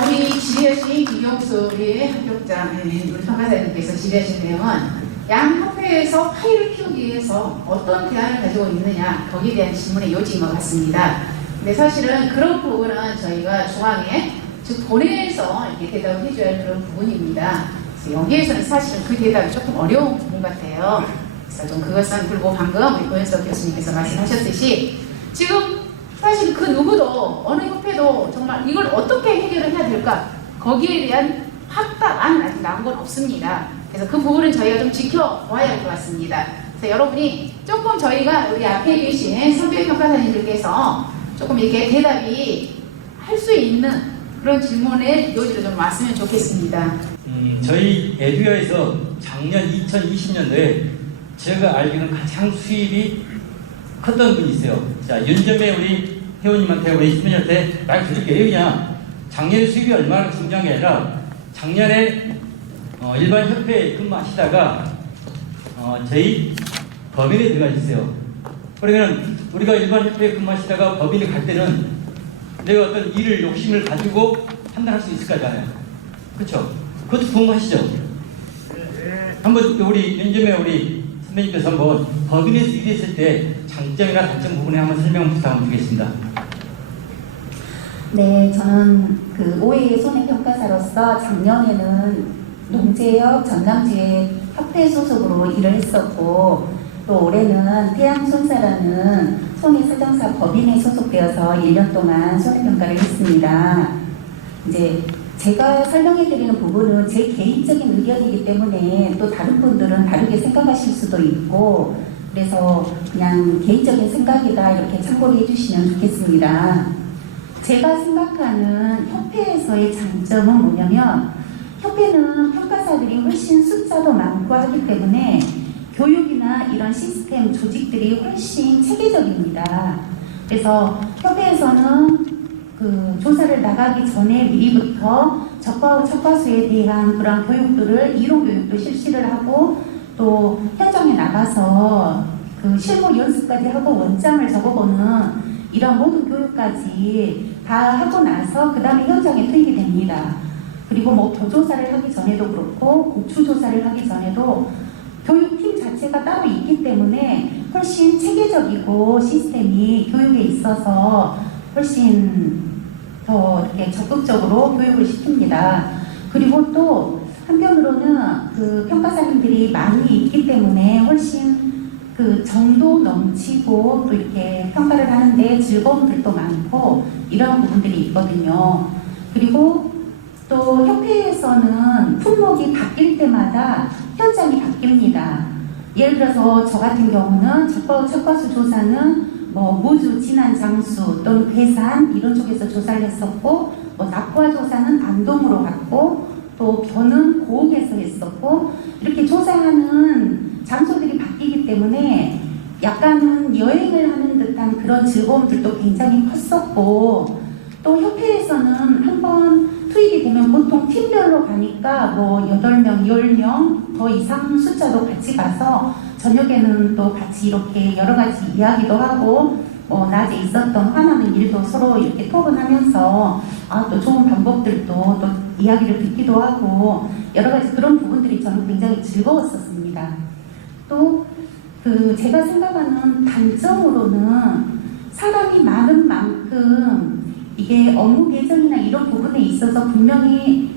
우리 지혜씨 김용수 우리 합격자 우리 평가사님께서 지혜하신 내용은 양 협회에서 파일을 키우기 위해서 어떤 대안을 가지고 있느냐 거기에 대한 질문의 요지인 것 같습니다. 근데 사실은 그런 부분은 저희가 중앙에 즉 본회에서 이렇게 대답을 해줘야 할 그런 부분입니다. 그래서 여기에서는 사실은 그 대답이 조금 어려운 부분 같아요. 그래서 좀 그것은 그리고 방금 우리 고현석 교수님께서 말씀하셨듯이 지금 사실 그 누구도 어느 협회도 정말 이걸 어떻게 해결을 해야 될까 거기에 대한 확답안은 아직 나온 건 없습니다. 그래서 그 부분은 저희가 좀 지켜봐야 할 것 같습니다. 그래서 여러분이 조금 저희가 우리 앞에 계신 선배 평가사님들께서 조금 이렇게 대답이 할 수 있는 그런 질문의 요지로 좀 왔으면 좋겠습니다. 저희 에듀어에서 작년 2020년도에 제가 알기로는 가장 수입이 컸던 분이 있어요. 자, 윤점에 우리 회원님한테 우리 시민한테 말씀드릴게요. 그냥 작년에 수입이 얼마나 중요한 게 아니라 작년에 일반 협회에 근무하시다가 저희 법인에 들어가 있어요. 그러면 우리가 일반 협회에 근무하시다가 법인에 갈 때는 내가 어떤 일을 욕심을 가지고 판단할 수 있을 거잖아요. 그렇죠? 그것도 궁금하시죠? 한번 우리 윤점에 우리 선배님께서 한번 법인에서 일했을 때 장점이나 단점 부분에 한번 설명 부탁드리겠습니다. 네, 저는 그 5회 손해평가사로서 작년에는 농재역 전남지회 협회 소속으로 일을 했었고, 또 올해는 태양손사라는 손해설정사 법인에 소속되어서 1년 동안 손해평가를 했습니다. 이제 제가 설명해드리는 부분은 제 개인적인 의견이기 때문에 또 다른 분들은 다르게 생각하실 수도 있고, 그래서 그냥 개인적인 생각이다 이렇게 참고를 해주시면 좋겠습니다. 제가 생각하는 협회에서의 장점은 뭐냐면, 협회는 평가사들이 훨씬 숫자도 많고 하기 때문에 교육이나 이런 시스템 조직들이 훨씬 체계적입니다. 그래서 협회에서는 그 조사를 나가기 전에 미리부터 적과후 척과수에 대한 그런 교육들을 이론 교육도 실시를 하고, 또 현장에 나가서 그 실무 연습까지 하고 원장을 적어보는 이런 모든 교육까지 다 하고 나서 그 다음에 현장에 투입이 됩니다. 그리고 뭐 교조사를 하기 전에도 그렇고 고추조사를 하기 전에도 교육팀 자체가 따로 있기 때문에 훨씬 체계적이고 시스템이 교육에 있어서 훨씬 더 이렇게 적극적으로 교육을 시킵니다. 그리고 또 한편으로는 그 평가사님들이 많이 있기 때문에 훨씬 그 정도 넘치고 또 이렇게 평가를 하는데 즐거움들도 많고 이런 부분들이 있거든요. 그리고 또 협회에서는 품목이 바뀔 때마다 현장이 바뀝니다. 예를 들어서 저 같은 경우는 척과수 조사는 뭐 무주, 진안, 장수 또는 괴산 이런 쪽에서 조사를 했었고, 뭐 낙화 조사는 안동으로 갔고, 또 견은 고흥에서 했었고, 이렇게 조사하는 장소들이 바뀌기 때문에 약간은 여행을 하는 듯한 그런 즐거움들도 굉장히 컸었고, 또 협회에서는 한번 투입이 되면 보통 팀별로 가니까 뭐 8명, 10명 더 이상 숫자도 같이 가서 저녁에는 또 같이 이렇게 여러 가지 이야기도 하고, 뭐 낮에 있었던 화나는 일도 서로 이렇게 토론하면서 또 좋은 방법들도 또 이야기를 듣기도 하고 여러 가지 그런 부분들이 저는 굉장히 즐거웠었습니다. 또 그 제가 생각하는 단점으로는 사람이 많은 만큼 이게 업무 배정이나 이런 부분에 있어서 분명히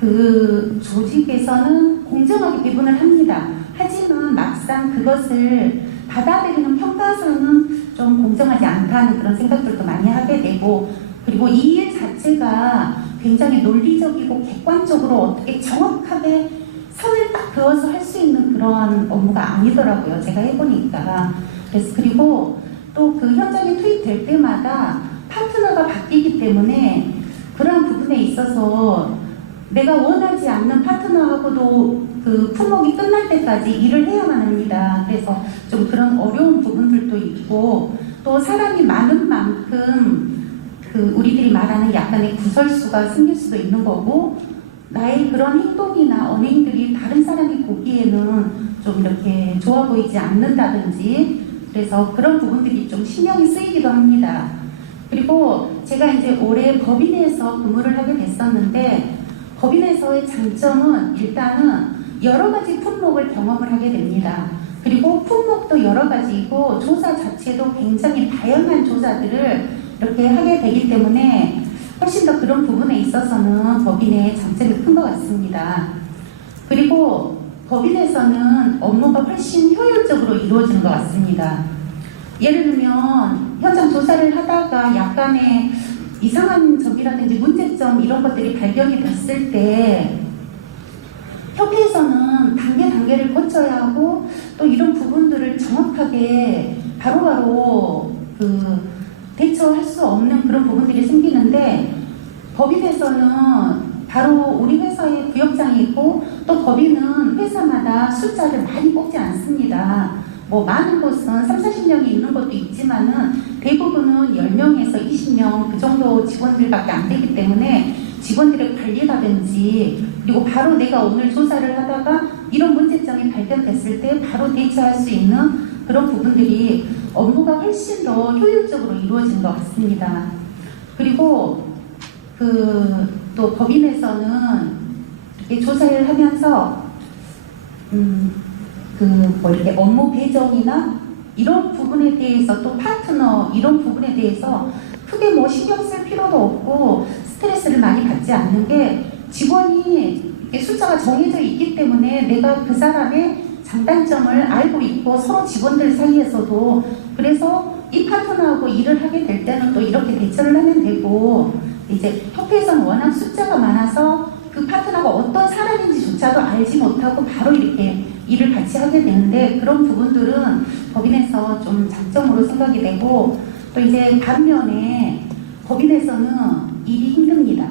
그 조직에서는 공정하게 배분을 합니다. 하지만 막상 그것을 받아들이는 평가서는 좀 공정하지 않다는 그런 생각들도 많이 하게 되고, 그리고 이 일 자체가 굉장히 논리적이고 객관적으로 어떻게 정확하게 선을 딱 그어서 할 수 있는 그런 업무가 아니더라고요. 제가 해보니까. 그래서 그리고 또 그 현장에 투입될 때마다 파트너가 바뀌기 때문에 그러한 부분에 있어서 내가 원하지 않는 파트너하고도 그 품목이 끝날 때까지 일을 해야만 합니다. 그래서 좀 그런 어려운 부분들도 있고, 또 사람이 많은 만큼 그 우리들이 말하는 약간의 구설수가 생길 수도 있는 거고, 나의 그런 행동이나 언행들이 다른 사람이 보기에는 좀 이렇게 좋아 보이지 않는다든지, 그래서 그런 부분들이 좀 신경이 쓰이기도 합니다. 그리고 제가 이제 올해 법인에서 근무를 하게 됐었는데, 법인에서의 장점은 일단은 여러 가지 품목을 경험을 하게 됩니다. 그리고 품목도 여러 가지이고 조사 자체도 굉장히 다양한 조사들을 이렇게 하게 되기 때문에 훨씬 더 그런 부분에 있어서는 법인의 장점이 큰 것 같습니다. 그리고 법인에서는 업무가 훨씬 효율적으로 이루어지는 것 같습니다. 예를 들면 현장 조사를 하다가 약간의 이상한 점이라든지 문제점 이런 것들이 발견이 됐을 때 협회에서는 단계를 거쳐야 하고, 또 이런 부분들을 정확하게 바로바로 그 대처할 수 없는 그런 부분들이 생기는데, 법인에서는 바로 우리 회사에 구역장이 있고, 또 법인은 회사마다 숫자를 많이 뽑지 않습니다. 뭐 많은 곳은 30-40명이 있는 것도 있지만은 대부분은 10명에서 20명 그 정도 직원들밖에 안 되기 때문에 직원들의 관리라든지, 그리고 바로 내가 오늘 조사를 하다가 이런 문제점이 발견됐을 때 바로 대처할 수 있는 그런 부분들이 업무가 훨씬 더 효율적으로 이루어진 것 같습니다. 그리고 또 법인에서는 이렇게 조사를 하면서 이렇게 업무 배정이나 이런 부분에 대해서 또 파트너 이런 부분에 대해서 크게 뭐 신경 쓸 필요도 없고 스트레스를 많이 받지 않는 게 직원이 이렇게 숫자가 정해져 있기 때문에 내가 그 사람의 장단점을 알고 있고 서로 직원들 사이에서도 그래서 이 파트너하고 일을 하게 될 때는 또 이렇게 대처를 하면 되고 이제 협회에서는 워낙 숫자가 많아서 그 파트너가 어떤 사람인지조차도 알지 못하고 바로 이렇게 일을 같이 하게 되는데 그런 부분들은 법인에서 좀 장점으로 생각이 되고 또 이제 반면에 법인에서는 일이 힘듭니다.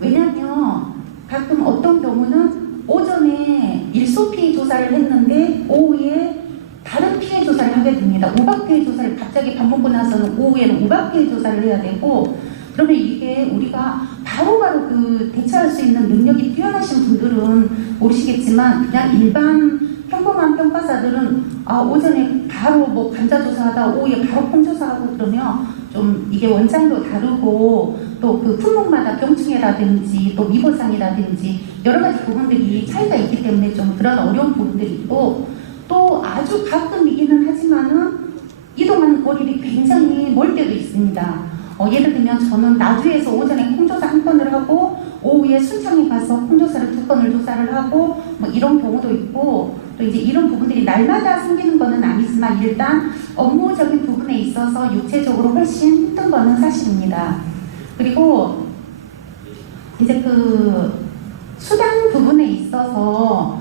왜냐하면 가끔 어떤 경우는 오전에 일소 피해 조사를 했는데 오후에 다른 피해 조사를 하게 됩니다. 우박 피해 조사를 갑자기 밥 먹고 나서는 오후에는 우박 피해 조사를 해야 되고 그러면 이게 우리가 바로바로 대처할 수 있는 능력이 뛰어나신 분들은 모르시겠지만 그냥 일반 평범한 평가사들은 오전에 바로 뭐 감자 조사하다 오후에 바로 콩 조사하고 그러면 좀 이게 원장도 다르고 또 그 품목마다 병충해라든지 또 미보상이라든지 여러 가지 부분들이 차이가 있기 때문에 좀 그런 어려운 부분들이 있고 또 아주 가끔이기는 하지만은 이동하는 거리가 굉장히 멀 때도 있습니다. 예를 들면 저는 나주에서 오전에 콩조사 한 건을 하고 오후에 순창에 가서 콩조사를 2건을 조사를 하고 뭐 이런 경우도 있고 또 이제 이런 부분들이 날마다 생기는 거는 아니지만 일단 업무적인 부분에 있어서 육체적으로 훨씬 힘든 거는 사실입니다. 그리고 이제 수당 부분에 있어서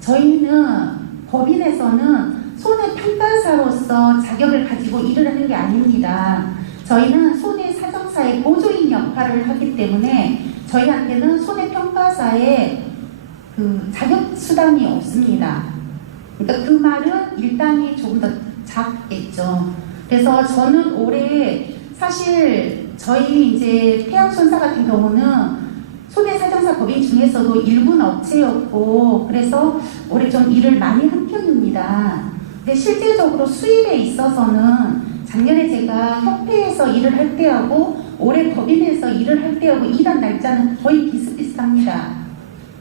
저희는 법인에서는 손해평가사로서 자격을 가지고 일을 하는 게 아닙니다. 저희는 손해사정사의 보조인 역할을 하기 때문에 저희한테는 손해평가사의 자격수당이 없습니다. 그러니까 그 말은 일당이 조금 더 작겠죠. 그래서 저는 올해 사실 저희 이제 태양손사 같은 경우는 손해사정사 법인 중에서도 일군 업체였고 그래서 올해 좀 일을 많이 한 편입니다. 근데 실질적으로 수입에 있어서는 작년에 제가 협회에서 일을 할 때하고 올해 법인에서 일을 할 때하고 일한 날짜는 거의 비슷비슷합니다.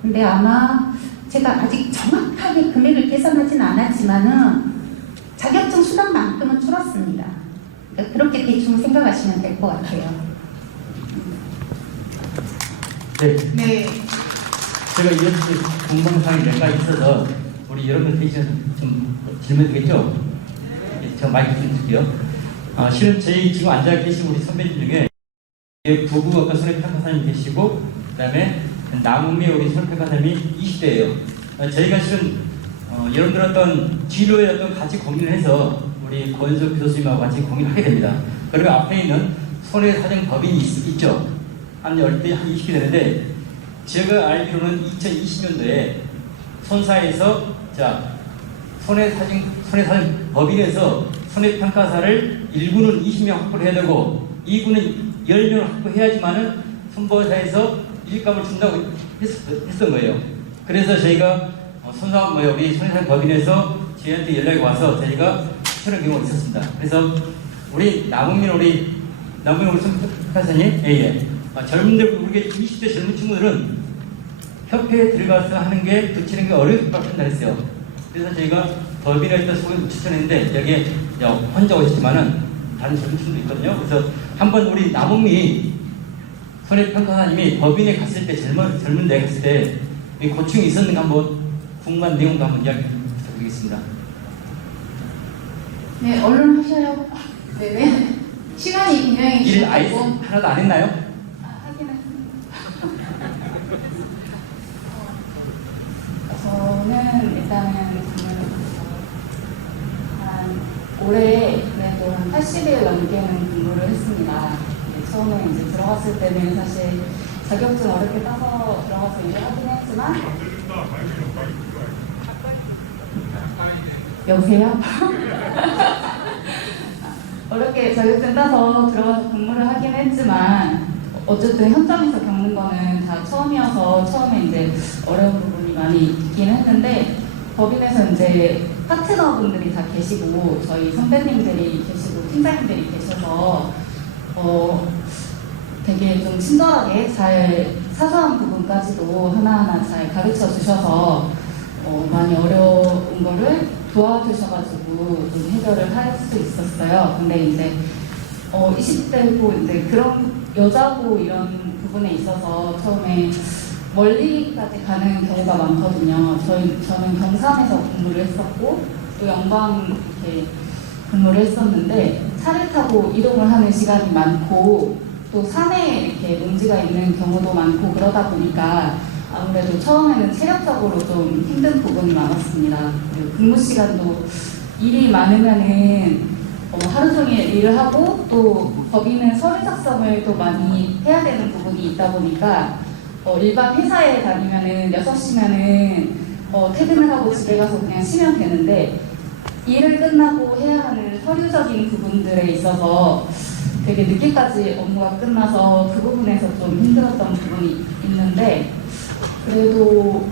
근데 아마 제가 아직 정확하게 금액을 계산하진 않았지만은 자격증 수당만큼은 줄었습니다. 그러니까 그렇게 대충 생각하시면 될 것 같아요. 네. 제가 이렇게 궁금한 사항이 몇 가지 있어서 우리 여러분 대신 좀 질문 되겠죠? 저 마이크 좀 드릴게요. 실은 저희 지금 앉아 계신 우리 선배님 중에 부부학과 손해평가사님 계시고 그다음에 남은미 우리 손해평가사님이 20대예요. 저희가 실은 여러분들 어떤 진로에 어떤 같이 고민을 해서 우리 권석 교수님하고 같이 고민을 하게 됩니다. 그리고 앞에 있는 손해사정법인이 있죠. 한 10대, 한 20개 되는데 제가 알기로는 2020년도에 손사에서 손해사정법인에서 손해평가사를 1군은 20명 확보를 해야 되고 2군은 10명을 확보해야지만은 손보사에서 일감을 준다고 했던 거예요. 그래서 저희가 우리 손해사정법인에서 저희한테 연락이 와서 저희가 그런 경우가 있었습니다. 그래서 우리 남은민 손해평가사님, 젊은들, 우리 20대 젊은 친구들은 협회에 들어가서 하는 게 붙이는 게 어려울 것 같다 했어요. 그래서 저희가 법인에 일단 추천했는데 여기에 혼자 오셨지만은 다른 젊은 친구도 있거든요. 그래서 한번 우리 남은미 손해평가사님이 법인에 갔을 때 젊은 데 갔을 때 고충이 있었는가 한번 궁금한 내용도 한번 이야기 부탁드리겠습니다. 네, 얼른 하셔요. 네네. 시간이 굉장히 일 아예 하나도 안 했나요? 하긴 했습니다. 저는 일단은 올해 그래도 한 80일 넘게는 공부를 했습니다. 처음에 이제 들어갔을 때는 사실 자격증 어렵게 따서 들어가서 일을 하긴 했지만 여보세요? 어렵게 자격증 따서 들어가서 공부를 하긴 했지만 어쨌든 현장에서 겪는 거는 다 처음이어서 처음에 이제 어려운 부분이 많이 있긴 했는데 법인에서 이제 파트너분들이 다 계시고 저희 선배님들이 계시고 팀장님들이 계셔서 되게 좀 친절하게 잘 사소한 부분까지도 하나하나 잘 가르쳐 주셔서 많이 어려운 거를 도와주셔가지고 좀 해결을 할 수 있었어요. 근데 이제 20대고 이제 그런 여자고 이런 부분에 있어서 처음에 멀리까지 가는 경우가 많거든요. 저는 경산에서 근무를 했었고 또 영광 이렇게 근무를 했었는데 차를 타고 이동을 하는 시간이 많고 또 산에 이렇게 농지가 있는 경우도 많고 그러다 보니까 아무래도 처음에는 체력적으로 좀 힘든 부분이 많았습니다. 그리고 근무 시간도 일이 많으면은 하루 종일 일을 하고 또 법인은 서류 작성을 또 많이 해야 되는 부분이 있다 보니까 일반 회사에 다니면은 6시면은 퇴근을 하고 집에 가서 그냥 쉬면 되는데 일을 끝나고 해야 하는 서류적인 부분들에 있어서 되게 늦게까지 업무가 끝나서 그 부분에서 좀 힘들었던 부분이 있는데 그래도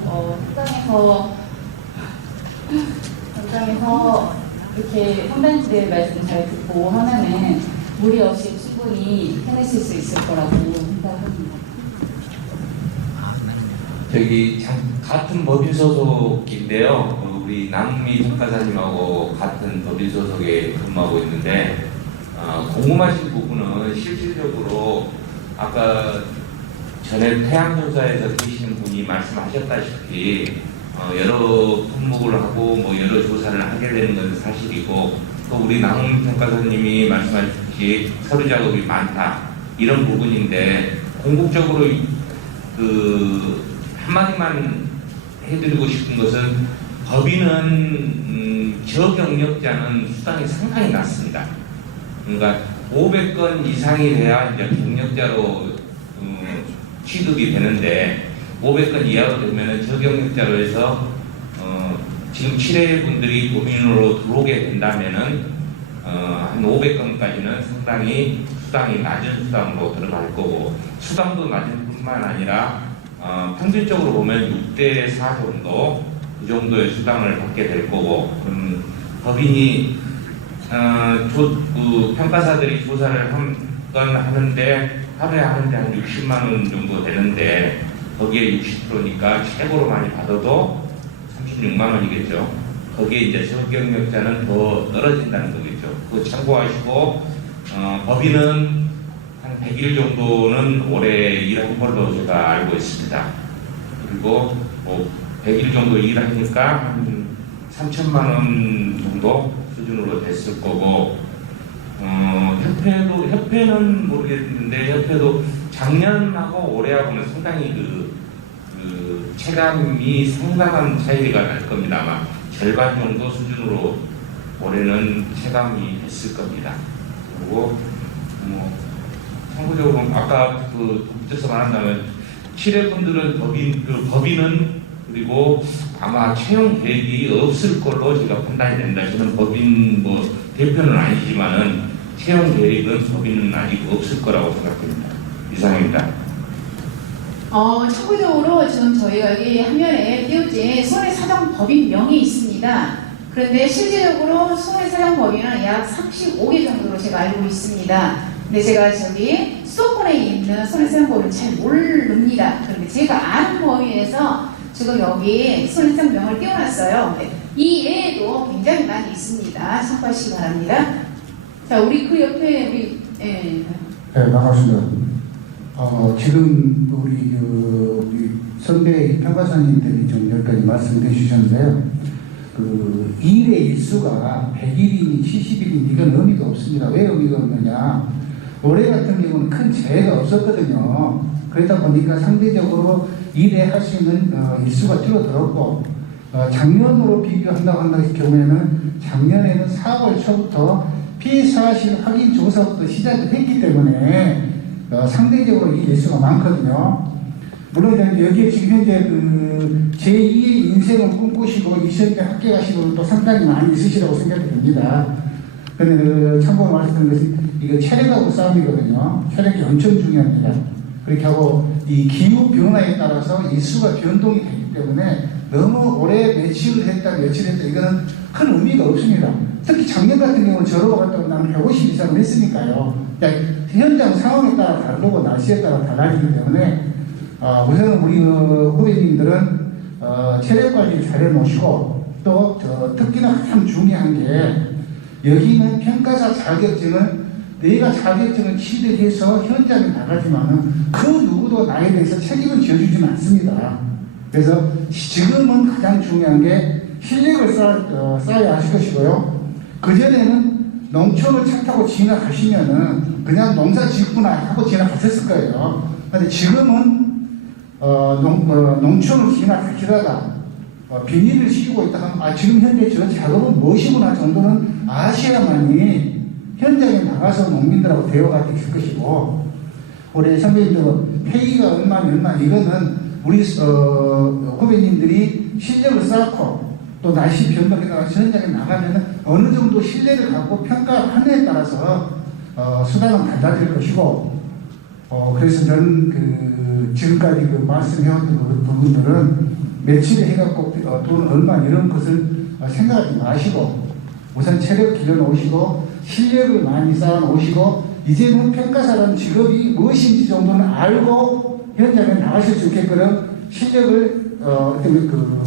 현장에서 이렇게 선배님들 말씀 잘 듣고 하면은 무리 없이 충분히 해내실 수 있을 거라고 생각합니다. 저기 같은 법인 소속인데요. 우리 남미 평가사님하고 같은 법인 소속에 근무하고 있는데 궁금하신 부분은 실질적으로 아까 전에 태양조사에서 계시는 분이 말씀하셨다시피 여러 품목을 하고 여러 조사를 하게 되는 것은 사실이고 또 우리 남미 평가사님이 말씀하셨듯이 서류 작업이 많다 이런 부분인데 궁극적으로 한마디만 해드리고 싶은 것은 법인은 저경력자는 수당이 상당히 낮습니다. 그러니까 500건 이상이 돼야 이제 경력자로 취급이 되는데 500건 이하로 되면 저경력자로 해서 지금 7회 분들이 법인으로 들어오게 된다면은 한 500건까지는 상당히 수당이 낮은 수당으로 들어갈 거고 수당도 낮은 뿐만 아니라 평균적으로 보면 6대4 정도 그 정도의 수당을 받게 될 거고 그럼 법인이 평가사들이 조사를 하는데 하루에 하는데 한 60만 원 정도 되는데 거기에 60%니까 최고로 많이 받아도 36만 원이겠죠. 거기에 이제 저경력자는 더 떨어진다는 거겠죠. 그거 참고하시고 법인은 한 100일 정도는 올해 일한 걸로 제가 알고 있습니다. 그리고 100일 정도 일하니까 한 3천만 원 정도 수준으로 됐을 거고 협회는 모르겠는데 협회도 작년하고 올해하고는 상당히 그 체감이 상당한 차이가 날 겁니다. 아마 절반 정도 수준으로 올해는 체감이 됐을 겁니다. 그리고 참고적으로 아까 밑에서 말한다면 7회 분들은 법인은 그리고 아마 채용 계획이 없을 걸로 제가 판단이 된다. 저는 법인 대표는 아니지만은 채용 계획은 법인은 아직 없을 거라고 생각합니다. 이상입니다. 참고적으로 지금 저희가 여기 화면에 띄워진 손해사정법인명이 있습니다. 그런데 실질적으로 손해사정법인은 약 35개 정도로 제가 알고 있습니다. 근데 제가 저기 수도권에 있는 손해사정법인 잘 모릅니다. 그런데 제가 아는 범위에서 지금 여기 손해사정명을 띄워놨어요. 이 외에도 굉장히 많이 있습니다. 참고하시기 바랍니다. 자, 우리 그 옆에 네, 반갑습니다. 지금 우리 선배 평가사님들이 좀 몇 가지 말씀해 주셨는데요. 일의 일수가 100일이니 70일이니 이건 의미가 없습니다. 왜 의미가 없느냐? 올해 같은 경우는 큰 재해가 없었거든요. 그러다 보니까 상대적으로 일에 할 수 있는 일수가 줄어들었고 작년으로 비교한다고 한다는 경우에는 작년에는 4월 초부터 피해사실 확인 조사부터 시작을 했기 때문에 상대적으로 이 일수가 많거든요. 물론 여기에 지금 현재 제2의 인생을 꿈꾸시고 이 시험에 합격하시는 분도 상당히 많이 있으시라고 생각이 듭니다. 그런데 참고로 말씀드린 것은 이거 체력하고 싸움이거든요. 체력이 엄청 중요합니다. 그렇게 하고 이 기후 변화에 따라서 일수가 변동이 되기 때문에 너무 오래 며칠을 했다 이거는 큰 의미가 없습니다. 특히 작년 같은 경우는 저러고 갔다고 나는 150 이상을 했으니까요. 그러니까 현장 상황에 따라 다르고 날씨에 따라 달라지기 때문에 우선 우리 후배님들은 체력 관리를 잘 해놓으시고 또 특히나 가장 중요한 게 여기는 평가사 자격증을 내가 자격증을 취득해서 현장에 나가지만은 그 누구도 나에 대해서 책임을 지어주지는 않습니다. 그래서 지금은 가장 중요한 게 실력을 쌓아야 하실 것이고요. 그전에는 농촌을 차 타고 지나가시면은 그냥 농사 짓구나 하고 지나가셨을 거예요. 근데 지금은 농촌을 지나가시다가 비닐을 씌우고 있다 하면 지금 현재 저 작업은 무엇이구나 정도는 아셔야만이 현장에 나가서 농민들하고 대화가 될 것이고, 우리 선배님들 회의가 얼마 이거는 우리 후배님들이 실력을 쌓고 또 날씨 변동에 따라서 현장에 나가면 어느 정도 신뢰를 갖고 평가하느냐에 따라서 수단은 달라질 것이고, 그래서 저는 지금까지 말씀해온 부분들은 며칠 해갖고 돈 얼마 이런 것을 생각하지 마시고 우선 체력 길러놓으시고 실력을 많이 쌓아놓으시고 이제는 평가사라는 직업이 무엇인지 정도는 알고 현장에 나가실 수 있게끔 실력을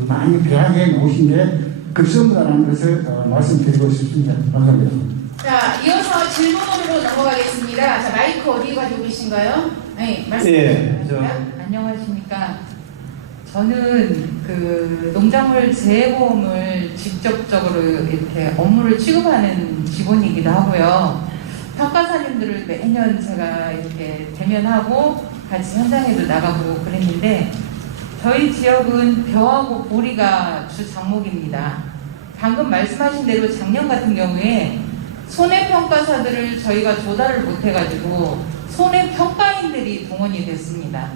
많이 배양해 놓으신 게 급선무다라는 것을 말씀드리고 싶습니다. 감사합니다. 자, 이어서 질문으로 넘어가겠습니다. 자, 마이크 어디 가지고 계신가요? 네, 말씀해주세요. 안녕하십니까. 저는 농작물 재보험을 직접적으로 이렇게 업무를 취급하는 직원이기도 하고요. 평가사님들을 매년 제가 이렇게 대면하고 같이 현장에도 나가고 그랬는데, 저희 지역은 벼하고 보리가 주 작목입니다. 방금 말씀하신 대로 작년 같은 경우에 손해평가사들을 저희가 조달을 못해가지고 손해평가인들이 동원이 됐습니다.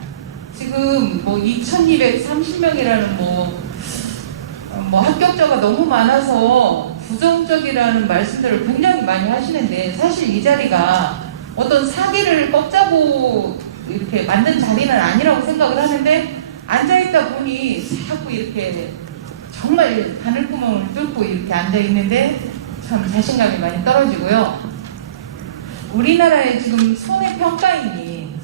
지금 2230명이라는 합격자가 너무 많아서 부정적이라는 말씀들을 굉장히 많이 하시는데, 사실 이 자리가 어떤 사기를 꺾자고 이렇게 만든 자리는 아니라고 생각을 하는데, 앉아있다 보니 자꾸 이렇게 정말 바늘구멍을 뚫고 이렇게 앉아있는데 참 자신감이 많이 떨어지고요. 우리나라에 지금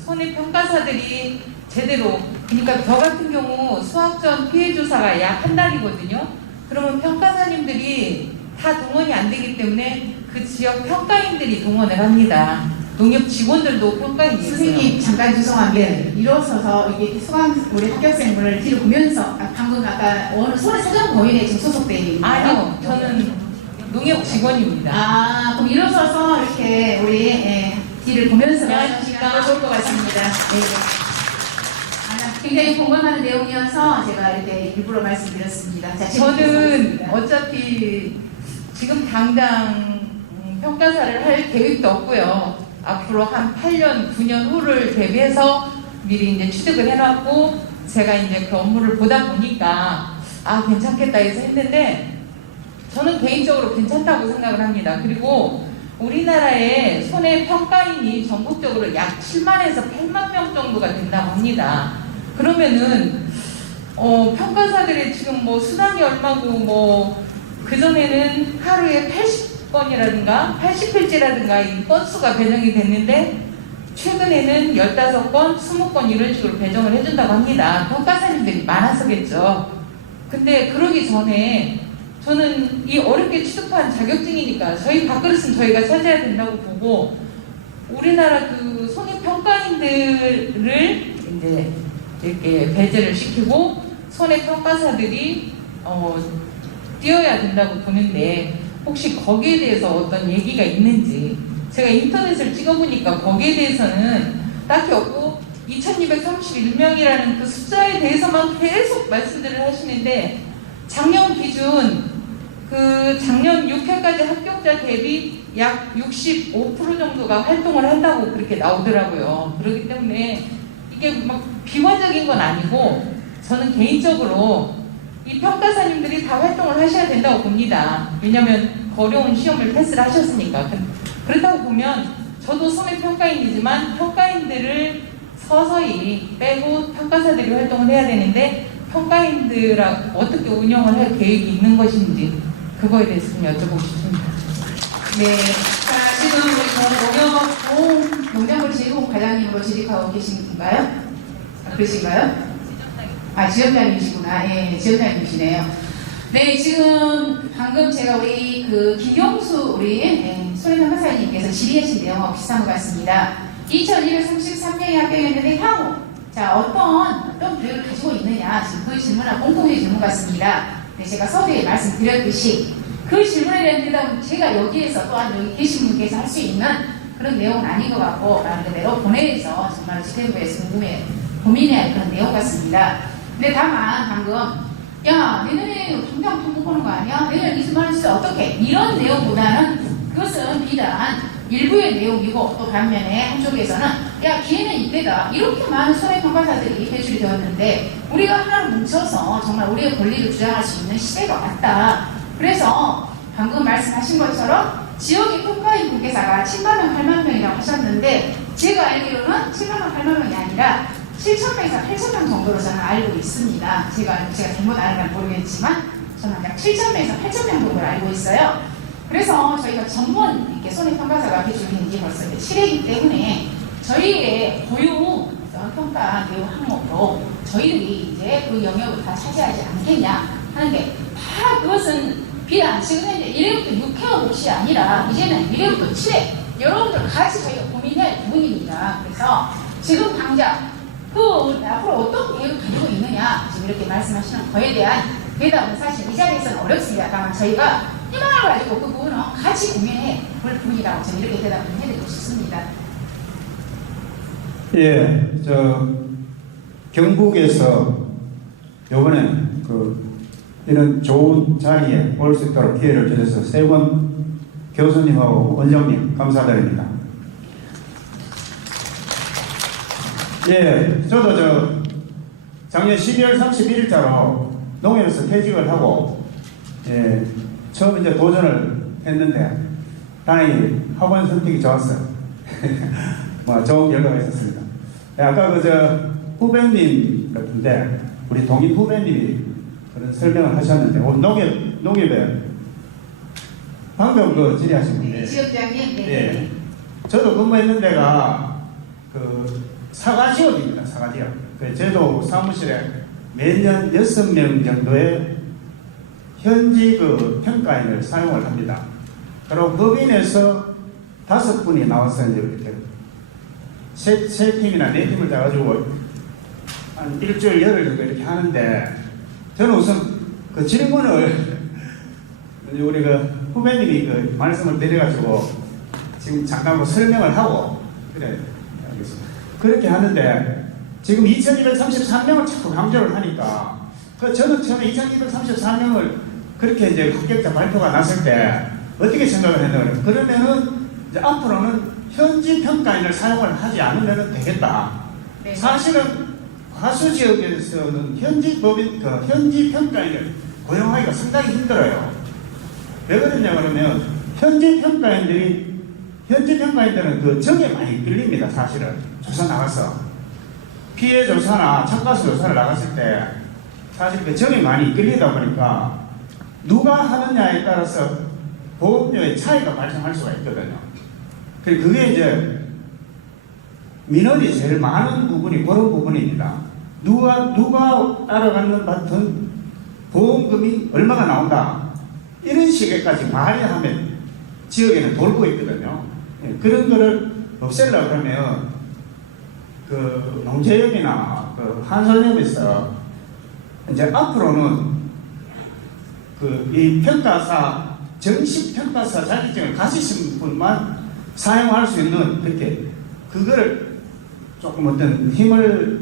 손해평가사들이 제대로, 그러니까 저 같은 경우 수학전 피해조사가 약 한 달이거든요. 그러면 평가사님들이 다 동원이 안 되기 때문에 그 지역 평가인들이 동원을 합니다. 농협 직원들도 평가인이 있어요. 선생님 잠깐 죄송한데 일어서서 이게 우리 합격생분을 뒤로 보면서 방금 아까 어느 손해사정보위원회에 지금 소속돼 있는 거예요? 아니요, 저는 농협 직원입니다. 그럼 일어서서 이렇게 우리 뒤를 보면서 말씀하시면 좋을 것 같습니다. 굉장히 공감하는 내용이어서 제가 이렇게 일부러 말씀드렸습니다. 자, 저는 어차피 지금 당장 평가사를 할 계획도 없고요. 앞으로 한 8년, 9년 후를 대비해서 미리 이제 취득을 해놨고, 제가 이제 그 업무를 보다 보니까 괜찮겠다 해서 했는데, 저는 개인적으로 괜찮다고 생각을 합니다. 그리고 우리나라에 손해평가인이 전국적으로 약 7만에서 8만 명 정도가 된다고 합니다. 그러면은 평가사들이 지금 수당이 얼마고 그전에는 하루에 80건이라든가 80필지라든가 이 건수가 배정이 됐는데, 최근에는 15건, 20건 이런 식으로 배정을 해준다고 합니다. 평가사님들이 많아서겠죠. 근데 그러기 전에 저는 이 어렵게 취득한 자격증이니까 저희 밥그릇은 저희가 찾아야 된다고 보고, 우리나라 그 손해평가인들을 이제 이렇게 배제를 시키고 손해평가사들이 뛰어야 된다고 보는데, 혹시 거기에 대해서 어떤 얘기가 있는지, 제가 인터넷을 찍어보니까 거기에 대해서는 딱히 없고 2231명이라는 그 숫자에 대해서만 계속 말씀들을 하시는데, 작년 기준 작년 6회까지 합격자 대비 약 65% 정도가 활동을 한다고 그렇게 나오더라고요. 그렇기 때문에 이게 비관적인 건 아니고, 저는 개인적으로 이 평가사님들이 다 활동을 하셔야 된다고 봅니다. 왜냐하면 어려운 시험을 패스를 하셨으니까. 그렇다고 보면 저도 손해평가인이지만 평가인들을 서서히 빼고 평가사들이 활동을 해야 되는데, 평가인들하고 어떻게 운영을 할 계획이 있는 것인지 그거에 대해서 좀 여쭤보고 싶습니다. 네. 자, 지금 우리 농작물 지휘본 과장님으로 재직하고 계신가요? 그러신가요? 지점장님이시구나. 예, 지점장님이시네요. 네, 지금 방금 제가 우리 김경수 우리 손해평가사님께서 질의하신 내용하고 비슷한 것 같습니다. 2233명의 합격했는데 향후 어떤 계획을 가지고 있느냐, 지금 그 질문은 공통의 질문 같습니다. 네, 제가 서두에 말씀드렸듯이 그 질문에 대한 대답은 제가 여기에서 또한 여기 계신 분께서 할 수 있는 그런 내용은 아닌 것 같고, 라는 그대로 본회의에서 정말 집행부에서 고민해야 할 그런 내용 같습니다. 근데 다만 방금 야, 내년에 당장 통보 보는 거 아니야? 내년에 20만 원씩 어떻게? 이런 내용보다는 그것은 비단 일부의 내용이고, 또 반면에 한쪽에서는 야, 기회는 이때다. 이렇게 많은 손해평가사들이 배출이 되었는데 우리가 하나로 뭉쳐서 정말 우리의 권리를 주장할 수 있는 시대가 왔다. 그래서 방금 말씀하신 것처럼 지역의 평가인 분께서가 7만 명, 8만 명이라고 하셨는데 제가 알기로는 7만 명, 8만 명이 아니라 7,000명에서 8,000명 정도로 저는 알고 있습니다. 제가 잘못 아는지 모르겠지만 저는 약 7,000명에서 8,000명 정도를 알고 있어요. 그래서 저희가 전문 이렇게 손해평가사가 배출된 지 벌써 7회이기 때문에 저희의 고유 평가 내용 항목으로 저희들이 이제 그 영역을 다 차지하지 않겠냐 하는데, 다 그것은 비단 지금 현재 1회부터 6회 몫이 아니라 이제는 1회부터 7회 여러분들 같이 저희가 고민할 부분입니다. 그래서 지금 당장 앞으로 어떤 계획을 가지고 있느냐 지금 이렇게 말씀하시는 거에 대한 대답은 사실 이 자리에서는 어렵습니다. 다만 저희가 희망을 가지고 그 부분은 같이 고민해 볼 부분이라고 저는 이렇게 대답을 해드리고 싶습니다. 예, 경북에서 요번에 이런 좋은 자리에 올 수 있도록 기회를 주셔서 세 분 교수님하고 원장님 감사드립니다. 예, 저도 작년 12월 31일자로 농협에서 퇴직을 하고 처음 이제 도전을 했는데 다행히 학원 선택이 좋았어요. 좋은 결과가 있었습니다. 아까 후배님 같은데 우리 동인 후배님이 그런 설명을 하셨는데 농협에 방금 질의하신 분이 지역장님, 네. 저도 근무했는 데가 사과지역입니다. 사과지역. 저도 사무실에 매년 6명 정도의 현지 평가인을 사용을 합니다. 그리고 법인에서 5분이 나와서 이제 이렇게 세 팀이나 네 팀을 짜가지고 한 일주일 열흘 정도 이렇게 하는데, 저는 우선 질문을 우리 후배님이 말씀을 드려가지고 지금 잠깐 설명을 하고 그래 알겠습니다. 그렇게 하는데 지금 2233명을 자꾸 강조를 하니까 저는 처음에 2234명을 그렇게 이제 합격자 발표가 났을 때 어떻게 생각을 했냐면, 그러면은 이제 앞으로는 현지 평가인을 사용을 하지 않으면 되겠다. 네. 사실은 과수 지역에서는 현지 평가인을 고용하기가 상당히 힘들어요. 왜 그러냐 그러면 현지 평가인들은 정에 많이 끌립니다. 사실은 조사 나가서 피해 조사나 참가수 조사를 나갔을 때 사실 정에 많이 끌리다 보니까 누가 하느냐에 따라서 보험료의 차이가 발생할 수가 있거든요. 그게 이제 민원이 제일 많은 부분이 그런 부분입니다. 누가 알아가는 받은 보험금이 얼마가 나온다, 이런 식에까지 말이 하면 지역에는 돌고 있거든요. 그런 거를 없애려고 그러면 농재협이나 한선협에서 이제 앞으로는 이 평가사, 정식 평가사 자격증을 가지신 분만 사용할 수 있는, 그거를 조금 어떤 힘을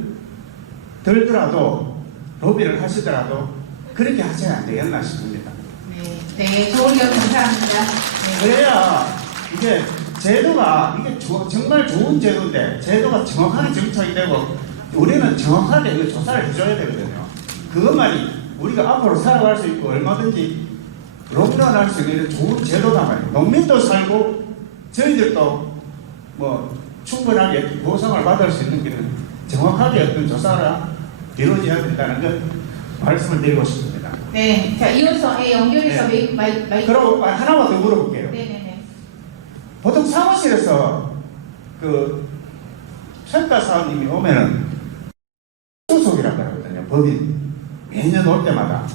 들더라도 로비를 하시더라도 그렇게 하셔야 안 되겠나 싶습니다. 네, 좋은 의견 감사합니다. 그래야 이게 제도가 정말 좋은 제도인데 제도가 정확하게 정착이 되고 우리는 정확하게 조사를 해줘야 되거든요. 그것만이 우리가 앞으로 살아갈 수 있고 얼마든지 롱런할 수 있는 좋은 제도단 말이에요. 농민도 살고 저희들도 충분하게 보상을 받을 수 있는 길은 정확하게 어떤 조사가 이루어져야 된다는 것 말씀을 드리고 싶습니다. 네, 자 이어서 연결해서 마이크. 그리고 하나만 더 물어볼게요. 네네네. 보통 사무실에서 그 평가사원님이 오면은 소속이라고 하거든요. 법인 매년 올 때마다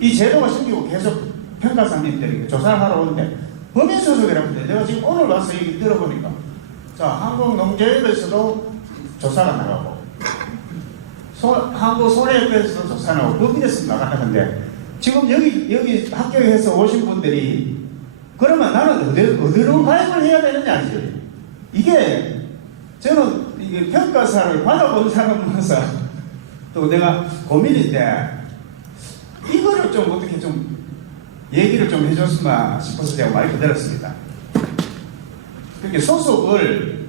이 제도가 생기고 계속 평가사님들이 조사를 하러 오는데 법인 소속이라고 하는데 내가 지금 오늘 와서 얘기 들어보니까 자 한국농재협에서도 조사가 나가고 한국소래협회에서도 조사 나가고 법인에서도 나가는데 지금 여기 합격해서 오신 분들이 그러면 나는 어디로 가입을 해야 되느냐 이제 이게 저는 이게 평가사를 받아본 사람으로서 또 내가 고민인데 이거를 좀 어떻게 좀 얘기를 좀 해줬으면 싶어서 제가 마이크 들었습니다. 그렇게 소속을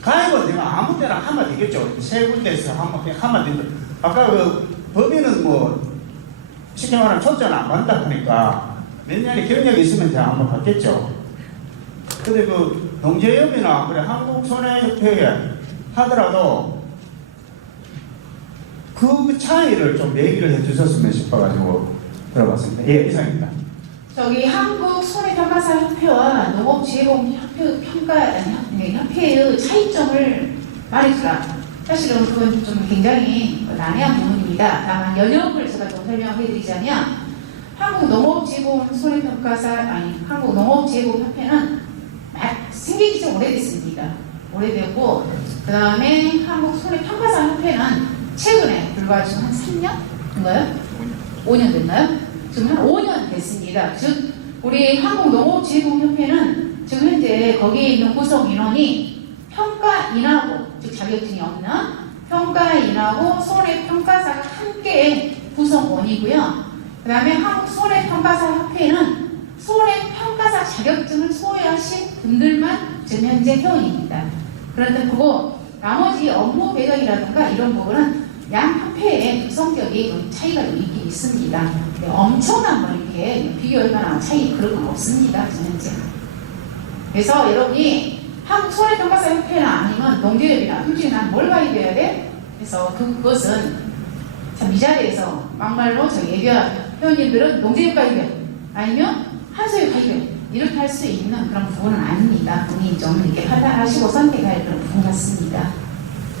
가입은 내가 아무 때나 하면 되겠죠. 세 군데에서 하면 된다. 아까 그 법인은 뭐 쉽게 말하면 초짜는 안 간다 하니까 몇 년의 경력이 있으면 제가 한번 받겠죠. 근데 그 농재협이나 그래 한국소래협회에 하더라도 그 차이를 좀 얘기를 해주셨으면 싶어가지고 들어봤습니다. 예, 이상입니다. 저기 한국소래평가사협회와 농업재공협회의 차이점을 말해주라. 사실은 그건 좀 굉장히 난해한 부분입니다. 다만 연역을 제가 좀 설명해드리자면 한국농업재공협회는 생긴 지 좀 오래됐습니다. 오래되고 그 다음에 한국소래평가사협회는 최근에 불과 지금 한 3년인가요? 5년 됐나요? 지금 한 5년 됐습니다. 즉 우리 한국농업재공협회는 지금 현재 거기에 있는 구성 인원이 평가인하고 즉 자격증이 없는 평가인하고 소래평가사가 함께 구성원이고요. 그 다음에 한국소래평가사협회는 소래평가사 자격증을 소유하신 분들만 지금 현재 회원입니다. 그런데 그거 나머지 업무 배경이라든가 이런 부분은 양 협회의 구성격이 차이가 있긴 있습니다. 엄청난 뭐 이렇게 비교할 만한 차이 그런 건 없습니다. 지금 현재. 그래서 여러분이 한국소래평가사협회나 아니면 농재협이나 솔직히 난 뭘 가입해야 돼? 그래서 그것은 참 이 자리에서 막말로 저희 회원님들은 농재협 가입해 아니면 한소협 가입해 이렇게 할 수 있는 그런 부분은 아닙니다. 본인이 좀 이렇게 판단하시고 선택할 그런 부분 같습니다.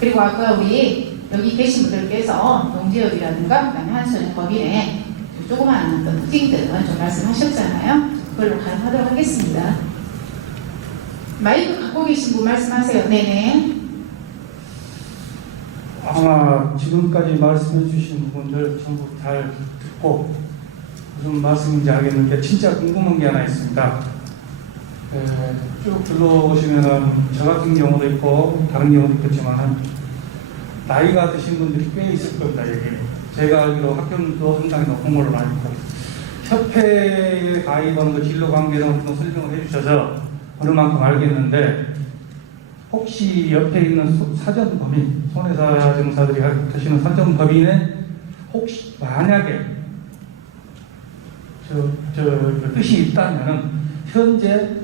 그리고 아까 우리 여기 계신 분들께서 농재협이라든가 그다음에 한소협 법인의 조그마한 어떤 특징들은 좀 말씀하셨잖아요. 그걸로 가능하도록 하겠습니다. 마이크 갖고 계신 분 말씀하세요. 네네. 아마 지금까지 말씀해 주신 부분들 전부 잘 듣고 무슨 말씀인지 알겠는데 진짜 궁금한 게 하나 있습니다. 쭉 들러오시면은 저 같은 경우도 있고 다른 경우도 있겠지만은 나이가 드신 분들이 꽤 있을 겁니다. 여기 제가 알기로 학교도 상당히 높은 걸로 알고 협회에 가입하는 거 진로 관계는 좀 설명을 해주셔서 어느 만큼 알겠는데 혹시 옆에 있는 사전법인 손해사정사들이 하시는 사전법인에 혹시 만약에 저 뜻이 있다면은 현재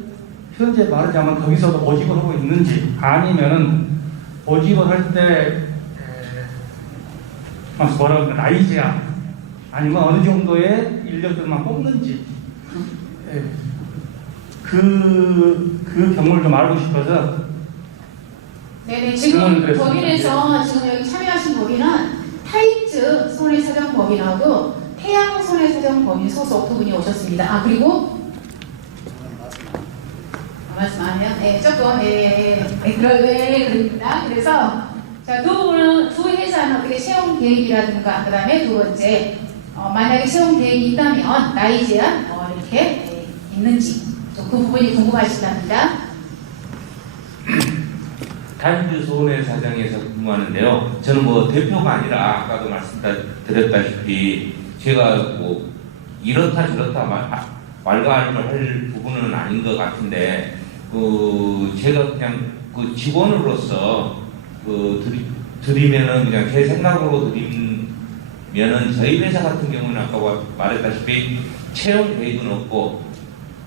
말하자면 거기서도 모집을 하고 있는지 아니면은 모집을 할 때 뭐라고 하나 나이 제한 아니면 어느 정도의 인력들만 뽑는지 그 경우를 좀 알고 싶어서. 네네, 지금 법인에서 지금 여기 참여하신 법인은 타이츠 손해사정법인하고 태양 손해사정법인 소속 두 분이 오셨습니다. 아 그리고 말씀하면 조금 그럽니다. 그래서 자, 두 회사는 어떻게 채용 계획이라든가 그다음에 두 번째 만약에 채용 계획이 있다면 나이 제한 이렇게 있는지 그 부분이 궁금하시답니다. 단주 손해사정에서 근무하는데요. 저는 뭐 대표가 아니라 아까도 말씀드렸다시피 제가 뭐 이렇다 저렇다 말가름을 할 부분은 아닌 것 같은데 제가 그냥 그 직원으로서 드리면은 그냥 제 생각으로 드리면은 저희 회사 같은 경우는 아까 말했다시피 채용 계획은 없고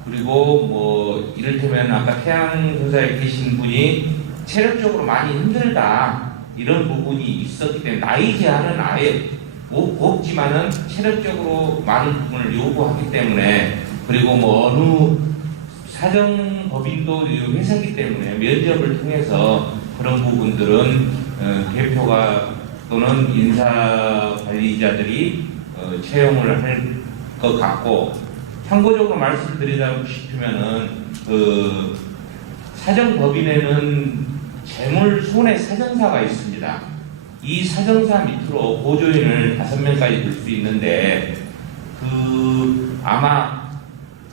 그리고 뭐 이를테면 아까 태양 회사에 계신 분이 체력적으로 많이 힘들다 이런 부분이 있었기 때문에 나이 제한은 아예 없지만은 체력적으로 많은 부분을 요구하기 때문에, 그리고 뭐 어느 사정법인도 회사이기 때문에 면접을 통해서 그런 부분들은 대표가 또는 인사관리자들이 채용을 할 것 같고, 참고적으로 말씀드리자고 싶으면은 그 사정법인에는 재물 손해 사정사가 있습니다. 이 사정사 밑으로 보조인을 5명까지 둘 수 있는데, 그 아마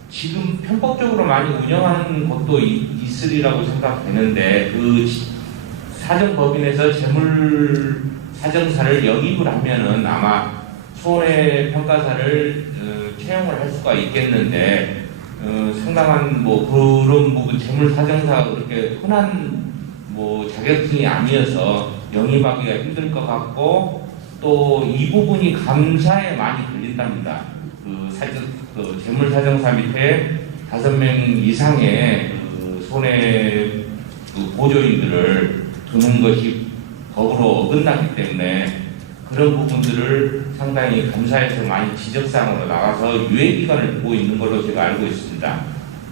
지금 편법적으로 많이 운영하는 곳도 있으리라고 생각되는데, 그 사정법인에서 재물 사정사를 영입을 하면은 아마 손해평가사를 채용을 할 수가 있겠는데, 상당한 뭐 그런 뭐 재물 사정사가 그렇게 흔한 뭐 자격증이 아니어서 영입하기가 힘들 것 같고, 또 이 부분이 감사에 많이 걸린답니다. 그 재물 사정사 밑에 5명 이상의 그 손해 그 보조인들을 두는 것이 법으로 어긋나기 때문에 그런 부분들을 상당히 감사에서 많이 지적사항으로 나가서 유예기간을 두고 있는 걸로 제가 알고 있습니다.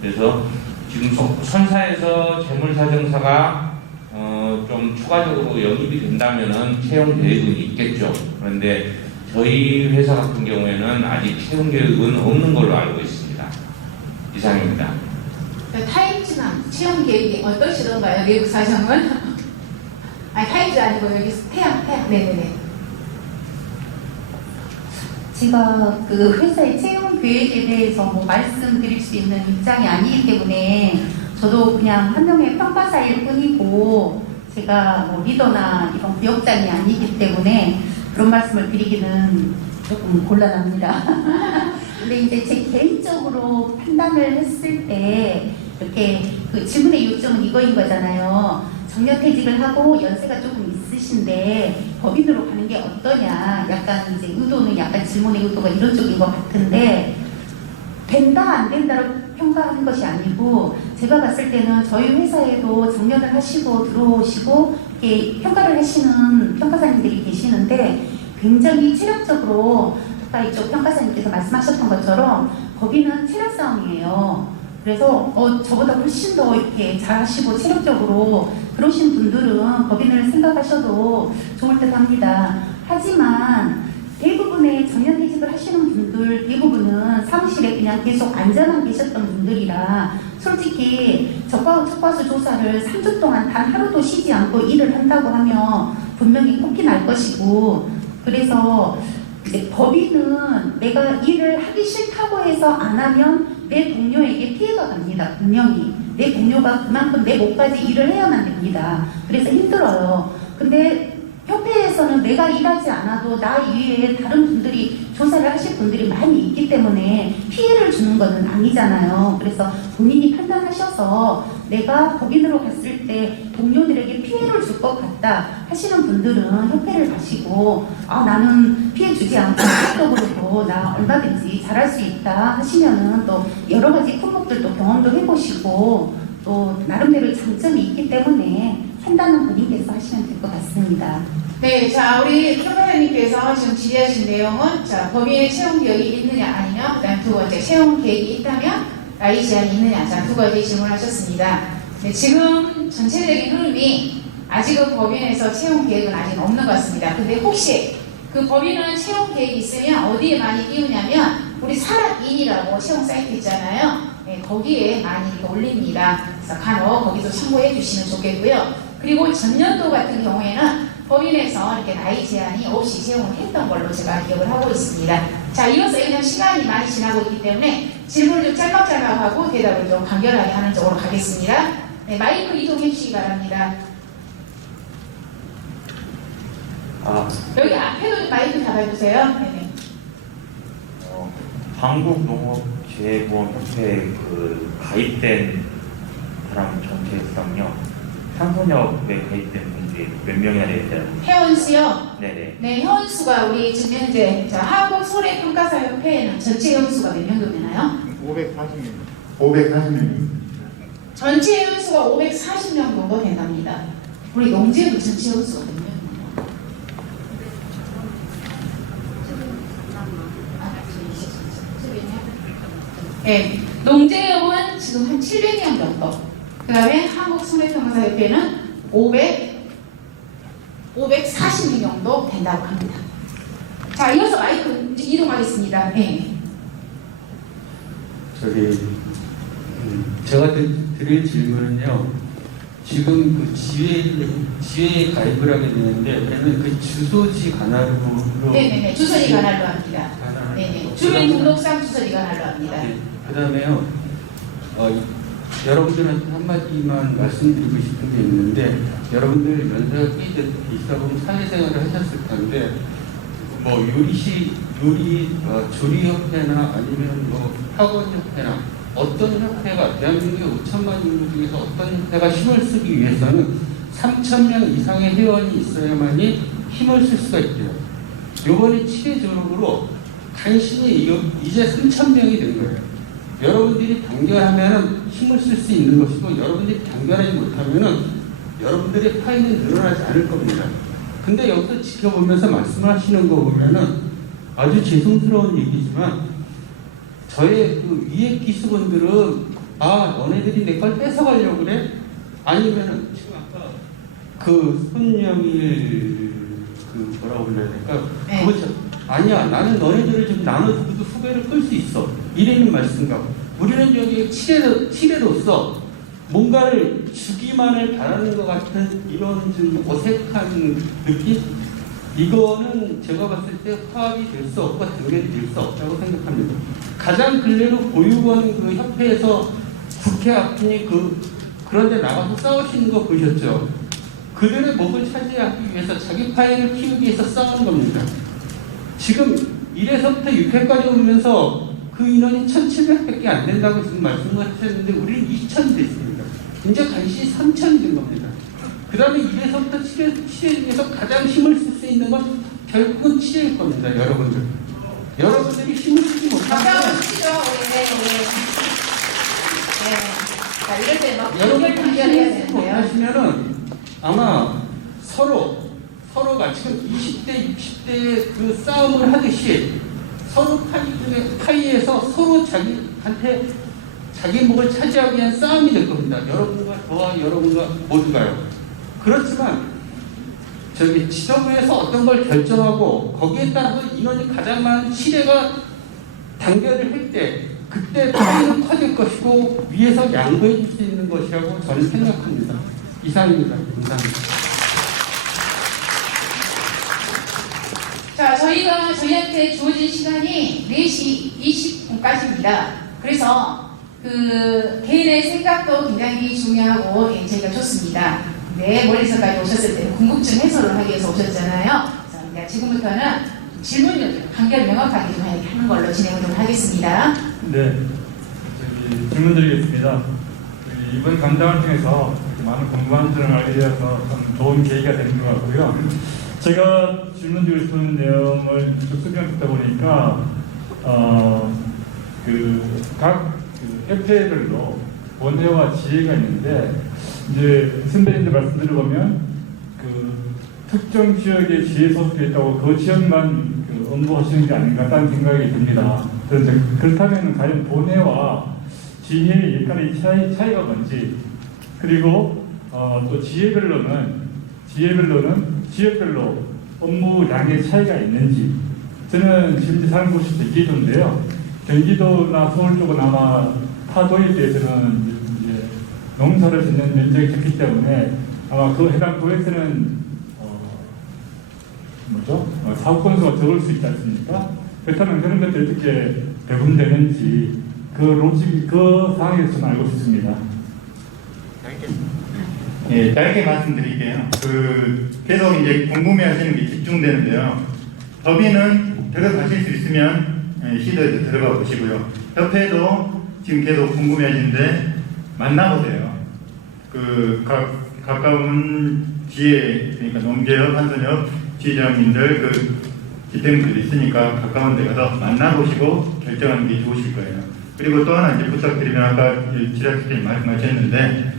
그래서 지금 선사에서 재물사정사가 좀 추가적으로 영입이 된다면은 채용 계획은 있겠죠. 그런데 저희 회사 같은 경우에는 아직 채용 계획은 없는 걸로 알고 있습니다. 이상입니다. 타입지만 채용 계획이 어떠시던가요? 외국 사정은? 아니 타입지 아니고 여기 태양. 네네네. 제가 그 회사의 채용 계획에 대해서 뭐 말씀드릴 수 있는 입장이 아니기 때문에 저도 그냥 한 명의 평가사일 뿐이고, 제가 뭐 리더나 이런 부역장이 아니기 때문에 그런 말씀을 드리기는 조금 곤란합니다. 근데 이제 제 개인적으로 판단을 했을 때 이렇게 그 질문의 요점은 이거인 거잖아요. 정년퇴직을 하고 연세가 조금 있으신데 법인으로 가는 게 어떠냐, 약간 이제 의도는 약간 질문의 의도가 이런 쪽인 것 같은데, 된다 안 된다를 평가하는 것이 아니고, 제가 봤을 때는 저희 회사에도 정년을 하시고 들어오시고 이렇게 평가를 하시는 평가사님들이 계시는데, 굉장히 체력적으로 아까 이쪽 평가사님께서 말씀하셨던 것처럼 법인은 체력 싸움이에요. 그래서 저보다 훨씬 더 이렇게 잘하시고 체력적으로 그러신 분들은 법인을 생각하셔도 좋을 듯 합니다. 하지만 대부분의 정년퇴직을 하시는 분들 대부분은 사무실에 그냥 계속 앉아만 계셨던 분들이라, 솔직히 적과수 조사를 3주 동안 단 하루도 쉬지 않고 일을 한다고 하면 분명히 꼽기 날 것이고, 그래서 이제 법인은 내가 일을 하기 싫다고 해서 안 하면 내 동료에게 피해가 갑니다. 분명히 내 동료가 그만큼 내 목까지 일을 해야만 됩니다. 그래서 힘들어요. 근데 협회에서는 내가 일하지 않아도 나 이외에 다른 분들이 조사를 하실 분들이 많이 있기 때문에 피해를 주는 것은 아니잖아요. 그래서 본인이 판단하셔서 내가 법인으로 갔을 때 동료들에게 피해를 줄 것 같다 하시는 분들은 협회를 가시고, 나는 피해 주지 않고 적극적으로도 나 얼마든지 잘할 수 있다 하시면은 또 여러 가지 품목들도 경험도 해보시고, 또 나름대로 장점이 있기 때문에 판단은 본인께서 하시면 될 것 같습니다. 네, 자 우리 평가사님께서 지금 질의하신 내용은, 자 법인의 채용 계획이 있느냐 아니면, 그다음 두 번째 채용 계획이 있다면 나이 제한이 있느냐, 자 두 가지 질문하셨습니다. 네, 지금 전체적인 흐름이 아직은 법인에서 채용 계획은 아직 없는 것 같습니다. 근데 혹시 그 법인은 채용 계획이 있으면 어디에 많이 띄우냐면 우리 산업인이라고 채용 사이트 있잖아요. 네, 거기에 많이 올립니다. 그래서 간혹 거기서 참고해 주시면 좋겠고요. 그리고 전년도 같은 경우에는 법인에서 이렇게 나이 제한이 없이 채용을 했던 걸로 제가 기억을 하고 있습니다. 자, 이어서 그냥 시간이 많이 지나고 있기 때문에 질문을 좀 짤막짤막하고 대답을 좀 간결하게 하는 쪽으로 가겠습니다. 네, 마이크 이동해 주시기 바랍니다. 여기 앞에도 마이크 잡아주세요. 네네. 한국농업재보험협회에 그 가입된 사람 전체 수당요. 상선협에 가입된 분들이 몇 명이나 되는지. 회원수요? 네네. 네, 회원수가 우리 지금 현재 한국손해평가사협회에는 전체 회원수가 몇 명도 되나요? 540명. 전체 회원수가 540명 정도 된답니다. 우리 농지부 전체 회원수가 몇 명? 예, 농재협은 지금 한 700명 정도. 그 다음에 한국소매평가사협회는 540명 정도 된다고 합니다. 자, 이어서 마이크 이동하겠습니다. 네. 제가 드릴 질문은요. 지금 그 지회에 가입을 하게 되는데 그러면 그 주소지 관할로 네네네, 주소지 관할로 합니다. 네네, 주민등록상 주소지 관할로 합니다. 네, 그다음에요. 여러분들한테 한마디만 말씀드리고 싶은 게 있는데 여러분들 연세가 꽤 있어보면 사회생활을 하셨을 텐데 뭐 조리협회나 아니면 뭐 학원협회나 어떤 협회가 대한민국의 5천만 인구 중에서 어떤 협회가 힘을 쓰기 위해서는 3,000명 이상의 회원이 있어야만이 힘을 쓸 수가 있대요. 요번에 7회 졸업으로 간신히 이제 3,000명이 된 거예요. 여러분들이 단결하면 힘을 쓸 수 있는 것이고 여러분들이 단결하지 못하면 여러분들의 파이는 늘어나지 않을 겁니다. 근데 여기서 지켜보면서 말씀을 하시는 거 보면은 아주 죄송스러운 얘기지만 저의 그 위에 기수분들은 너네들이 내 걸 뺏어가려고 그래? 아니면은 지금 아까 그 손영일 그 뭐라고 불러야 될까? 네. 그거죠. 아니야, 나는 너네들을 좀 나눠주고도 후배를 끌 수 있어. 이래는 말씀과 우리는 여기 치레로서 뭔가를 주기만을 바라는 것 같은 이런 좀 어색한 느낌? 이거는 제가 봤을 때 화합이 될 수 없고 단결이 될 수 없다고 생각합니다. 가장 근래로 보육원 그 협회에서 국회 앞이니 그런데 나가서 싸우시는 거 보셨죠? 그들의 목을 차지하기 위해서 자기 파일을 키우기 위해서 싸우는 겁니다. 지금 1회서부터 6회까지 오면서 그 인원이 1,700밖에 안 된다고 지금 말씀을 하셨는데 우리는 2,000 됐습니다. 이제 간신히 3,000이 된 겁니다. 그 다음에 1회서부터 7회 중에서 가장 힘을 쓸 수 있는 건 결국은 7회일 겁니다. 여러분들. 여러분들이 힘을 쓰지 못하면 자, 이럴 때 막 여러분들이 해야 힘을 쓰지 못하시면은 아마 서로가 지금 20대, 60대의 그 싸움을 하듯이 서로 파이에서 서로 자기한테 자기 목을 차지하기 위한 싸움이 될 겁니다. 여러분과 저와 여러분과 모두가요. 그렇지만 저기 지도부에서 어떤 걸 결정하고 거기에 따라서 인원이 가장 많은 시대가 단결을 할 때 그때 파이는 커질 것이고 위에서 양보해 줄 수 있는 것이라고 저는 생각합니다. 이상입니다. 감사합니다. 자, 저희한테 주어진 시간이 4시 20분까지입니다. 그래서 그 개인의 생각도 굉장히 중요하고 저희가 좋습니다. 네, 멀리서까지 오셨을 때는 궁금증 해소를 하기 위해서 오셨잖아요. 그래서 지금부터는 질문을 간결 명확하게 좀 하는 걸로 진행을 좀 하겠습니다. 네, 질문 드리겠습니다. 이번 간담을 통해서 많은 궁금한 점을 알게 되어서 참 좋은 계기가 되는 것 같고요. 제가 질문 드리고 싶은 내용을 쭉 설명듣다 보니까 각 협회별로 원회와 지혜가 있는데 이제 선배님들 말씀 들어보면 그 특정 지역의 지혜 소속돼 있다고 그 지역만 업무하시는 게 아닌가 하는 생각이 듭니다. 그런데 그렇다면 과연 본회와 지혜의 역할의 차이가 뭔지 그리고 또 지혜별로는 지역별로 업무량의 차이가 있는지 저는 지금 사는 곳이 경기도인데요. 경기도나 서울 쪽은 아마 타도에 대해서는 이제 농사를 짓는 면적이 적기 때문에 아마 그 해당 도에서는 사업 건수가 적을 수 있지 않습니까? 그렇다면 그런 것들이 어떻게 배분되는지 그 상황에서 좀 알고 싶습니다. 예, 짧게 말씀드릴게요. 계속 이제 궁금해하시는 게 집중되는데요. 법인은 들어가실 수 있으면 시도에서 들어가 보시고요. 협회도 지금 계속 궁금해하시는데 만나보세요. 가까운 지혜, 그러니까 농재협, 한선협 지회장님들 집행부들이 있으니까 가까운 데 가서 만나보시고 결정하는 게 좋으실 거예요. 그리고 또 하나 이제 부탁드리면 아까 지라시장님 말씀하셨는데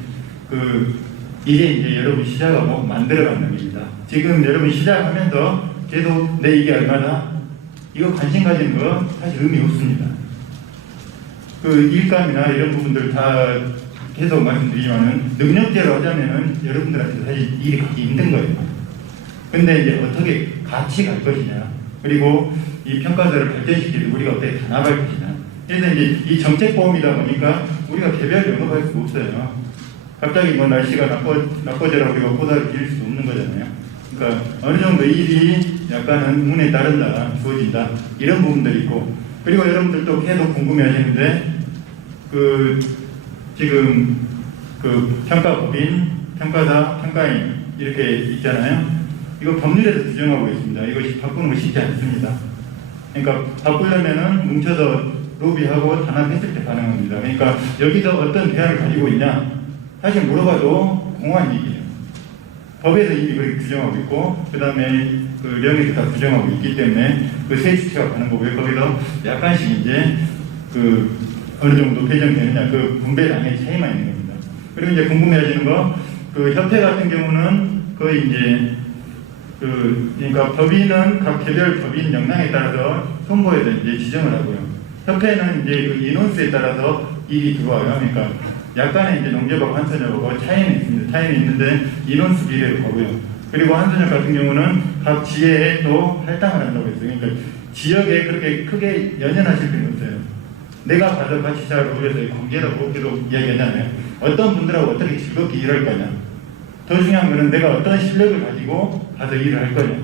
이제 여러분 시작하고 만들어가는 겁니다. 지금 여러분 시작하면서 계속 내 이게 얼마나 이거 관심 가지는 거 사실 의미 없습니다. 그 일감이나 이런 부분들 다 계속 말씀드리지만은 능력제로 하자면은 여러분들한테 사실 일이 가기 힘든 거예요. 근데 이제 어떻게 같이 갈 것이냐, 그리고 이 평가자를 발전시키고 우리가 어떻게 다 나갈 것이냐. 그래서 이제 이 정책보험이다 보니까 우리가 개별 영업할 수가 없어요. 갑자기 뭐 날씨가 나빠져라 우리가 고사를 빌릴 수 없는 거잖아요. 그러니까 어느 정도 일이 약간은 운에 따른다, 주어진다, 이런 부분들이 있고, 그리고 여러분들도 계속 궁금해하시는데 그 지금 그 평가법인, 평가사, 평가인 이렇게 있잖아요. 이거 법률에서 규정하고 있습니다. 이것이 바꾸는 거 쉽지 않습니다. 그러니까 바꾸려면은 뭉쳐서 로비하고 단합했을 때 가능합니다. 그러니까 여기서 어떤 대안을 가지고 있냐, 사실 물어봐도 공허한 얘기예요. 법에서 이미 그렇게 규정하고 있고, 그 다음에 그 령에서 다 규정하고 있기 때문에 그 세 주체가 가는 거고요. 거기서 약간씩 이제 그 어느 정도 배정되느냐, 그 분배량의 차이만 있는 겁니다. 그리고 이제 궁금해하시는 거, 그 협회 같은 경우는 거의 이제 그러니까 법인은 각 개별 법인 역량에 따라서 손보에서 이제 지정을 하고요. 협회는 이제 그 인원수에 따라서 일이 들어와요. 그러니까 약간의 이제 농협하고 한선협하고 차이는 있습니다. 차이는 있는데 인원수 비례로 가고요. 그리고 한선협 같은 경우는 각 지회에 또 할당을 한다고 했어요. 그러니까 지역에 그렇게 크게 연연하실 필요는 없어요. 내가 가서 같이 잘 어울려서 관계라고 계속 이야기하잖아요. 어떤 분들하고 어떻게 즐겁게 일할 거냐. 더 중요한 거는 내가 어떤 실력을 가지고 가서 일을 할 거냐.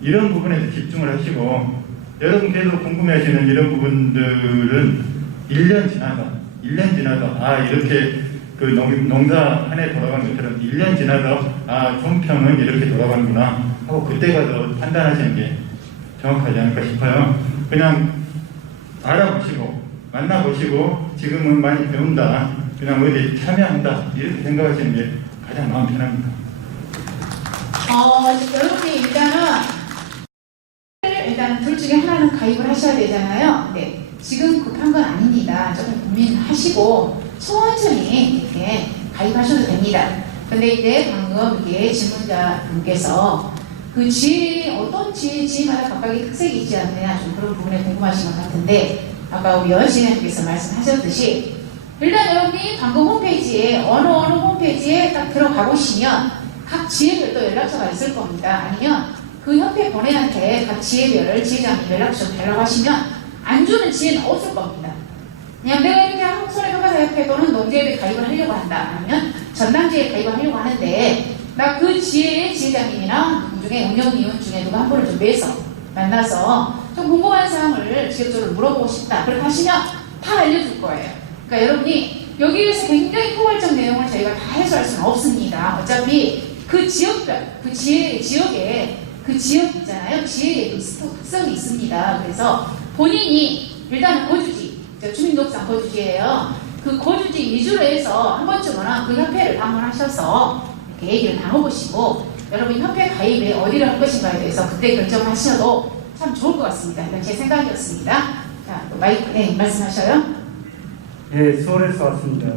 이런 부분에서 집중을 하시고, 여러분 계속 궁금해하시는 이런 부분들은 1년 지나서 아 이렇게 그 농사 한 해 돌아가는 것처럼 1년 지나서 아 종평은 이렇게 돌아가는구나 하고 그때 가서 판단하시는 게 정확하지 않을까 싶어요. 그냥 알아보시고 만나보시고 지금은 많이 배운다, 그냥 어디 참여한다 이렇게 생각하시는 게 가장 마음 편합니다. 여러분이 일단 둘 중에 하나는 가입을 하셔야 되잖아요. 네. 지금 급한 건 아닙니다. 조금 고민하시고 천천히 이렇게 가입하셔도 됩니다. 근데 이제 방금 이게 질문자분께서 그 지혜, 어떤 지혜마다 각각의 특색이 있지 않느냐, 좀 그런 부분에 궁금하신 것 같은데, 아까 우리 여신님께서 말씀하셨듯이 일단 여러분이 방금 홈페이지에 어느 홈페이지에 딱 들어가 보시면 각 지혜별도 연락처가 있을 겁니다. 아니면 그 협회 본회한테 각 지혜별 지회장님 연락처 달라고 하시면 안 주는 지혜는 없을 겁니다. 그냥 내가 이렇게 한국손해평가사협회 또는 농지협에 가입을 하려고 한다, 아니면 전남지에 가입을 하려고 하는데 나 그 지혜의 지회장님이나 누구 중에 운영위원 중에 누가 한 분을 좀 매서 만나서 좀 궁금한 사항을 직접적으로 물어보고 싶다, 그렇게 하시면 다 알려줄 거예요. 그러니까 여러분이 여기에서 굉장히 포괄적 내용을 저희가 다 해소할 수는 없습니다. 어차피 그 지역별, 그 지역에 그 지역 있잖아요. 지역에 그 특성이 있습니다. 그래서 본인이 일단은 거주지, 주민등록상 거주지예요. 그 거주지 위주로 해서 한 번쯤은 그 협회를 방문하셔서 이렇게 얘기를 나눠보시고 여러분 협회 가입에 어디를 할 것인가에 대해서 그때 결정하셔도 참 좋을 것 같습니다. 이건 제 생각이었습니다. 자, 마이크, 네, 말씀하셔요. 예, 서울에서 왔습니다.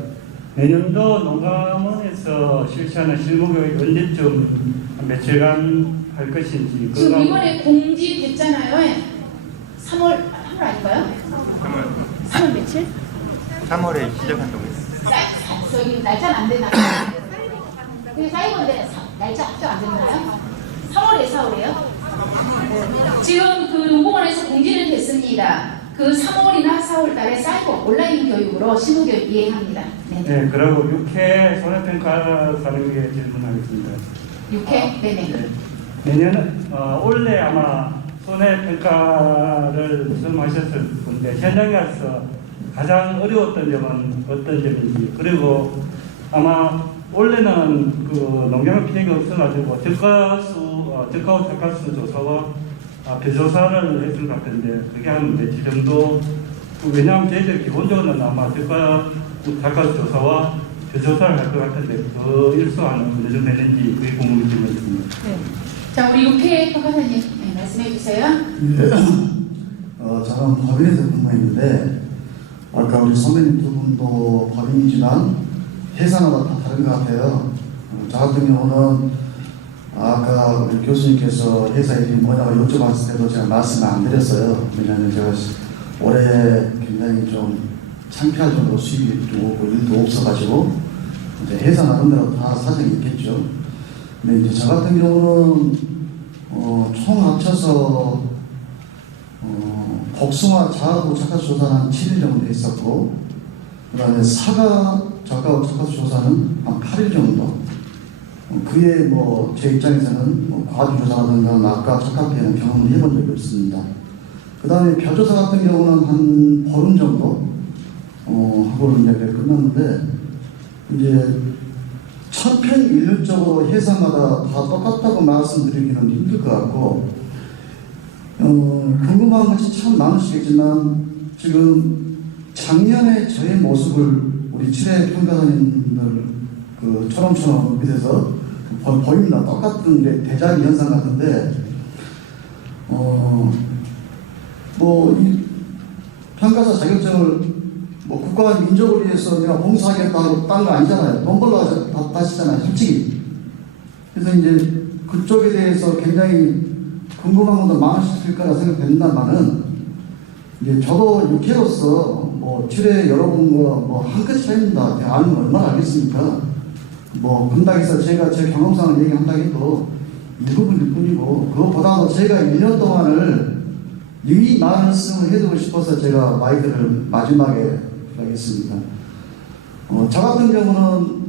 내년도 농감원에서 실시하는 실무교육 언제쯤 며칠간 할 것인지. 지금 이번에 공지됐잖아요. 3월 아닌가요? 3월 며칠? 3월에 시작한다고 했어요. 저기 날짜는 안 되나? 그게 사이버인데 날짜 확정 안 됐나요? 4월이에요? 지금 그 농공원에서 공지는 됐습니다. 그 3월이나 4월 달에 사이버 온라인 교육으로 실무교육 이행합니다. 네, 그리고 6회 손해평가사에게 질문하겠습니다. 6회? 네네. 내년은 올해 아마 손해평가를 처음 하셨을 건데 현장에 가서 가장 어려웠던 점은 어떤 점인지, 그리고 아마 원래는 그 농장의 피해가 없어가지고 적가수 조사와 배조사를 했을 것 같은데 그게 한 며칠 정도, 왜냐하면 저희들 기본적으로는 아마 적가수 조사와 배조사를 할 것 같은데 그 일수와는 어느 정도 했는지 그게 궁금해집니다. 네. 자, 우리 육회 평가사님 네, 말씀해 주세요. 네. 저는 법인에서 근무했는데 아까 우리 선배님 두 분도 법인이지만 회사마다 다 다른 것 같아요. 저 같은 경우는 아까 우리 교수님께서 회사 이름이 뭐냐고 여쭤봤을 때도 제가 말씀을 안 드렸어요. 왜냐하면 제가 올해 굉장히 좀 창피할 정도로 수입이 좀 오고 일도 없어가지고 이제 회사 나름대로 다 사정이 있겠죠. 근데 이제 저 같은 경우는 총 합쳐서 복숭아 자하고 착화수 조사는 한 7일 정도 있었고, 그 다음에 사과 작가하고 착화수 조사는 한 8일 정도. 그에 뭐 제 입장에서는 뭐 과주조사라든가 낙과 착각회는 경험을 해본 적이 없습니다. 그 다음에 벼조사 같은 경우는 한 보름 정도 하고 이제 끝났는데, 이제 천편일률적으로 회사마다 다 똑같다고 말씀드리기는 힘들 것 같고, 궁금한 것이 참 많으시겠지만 지금 작년에 저의 모습을 우리 7회 평가사님들 그 초롱초롱 밑에서 보입니다. 똑같은 게 대자기 현상 같은데, 뭐 이 평가사 자격증을 뭐 국가와 민족을 위해서 내가 봉사하겠다고 딴 거 아니잖아요. 돈 벌러 다시잖아요, 솔직히. 그래서 이제 그쪽에 대해서 굉장히 궁금한 것도 많으실 거라 생각된다만은, 이제 저도 6회로서 뭐 7회 여러분과 뭐 한 끗 차이입니다. 아는 거 얼마나 알겠습니까? 뭐 근당에서 제가 제 경험상을 얘기한다고 해도 일부분일 뿐이고, 그것보다도 제가 1년 동안을 이 말씀을 해두고 싶어서 제가 마이크를 마지막에 하겠습니다. 저 같은 경우는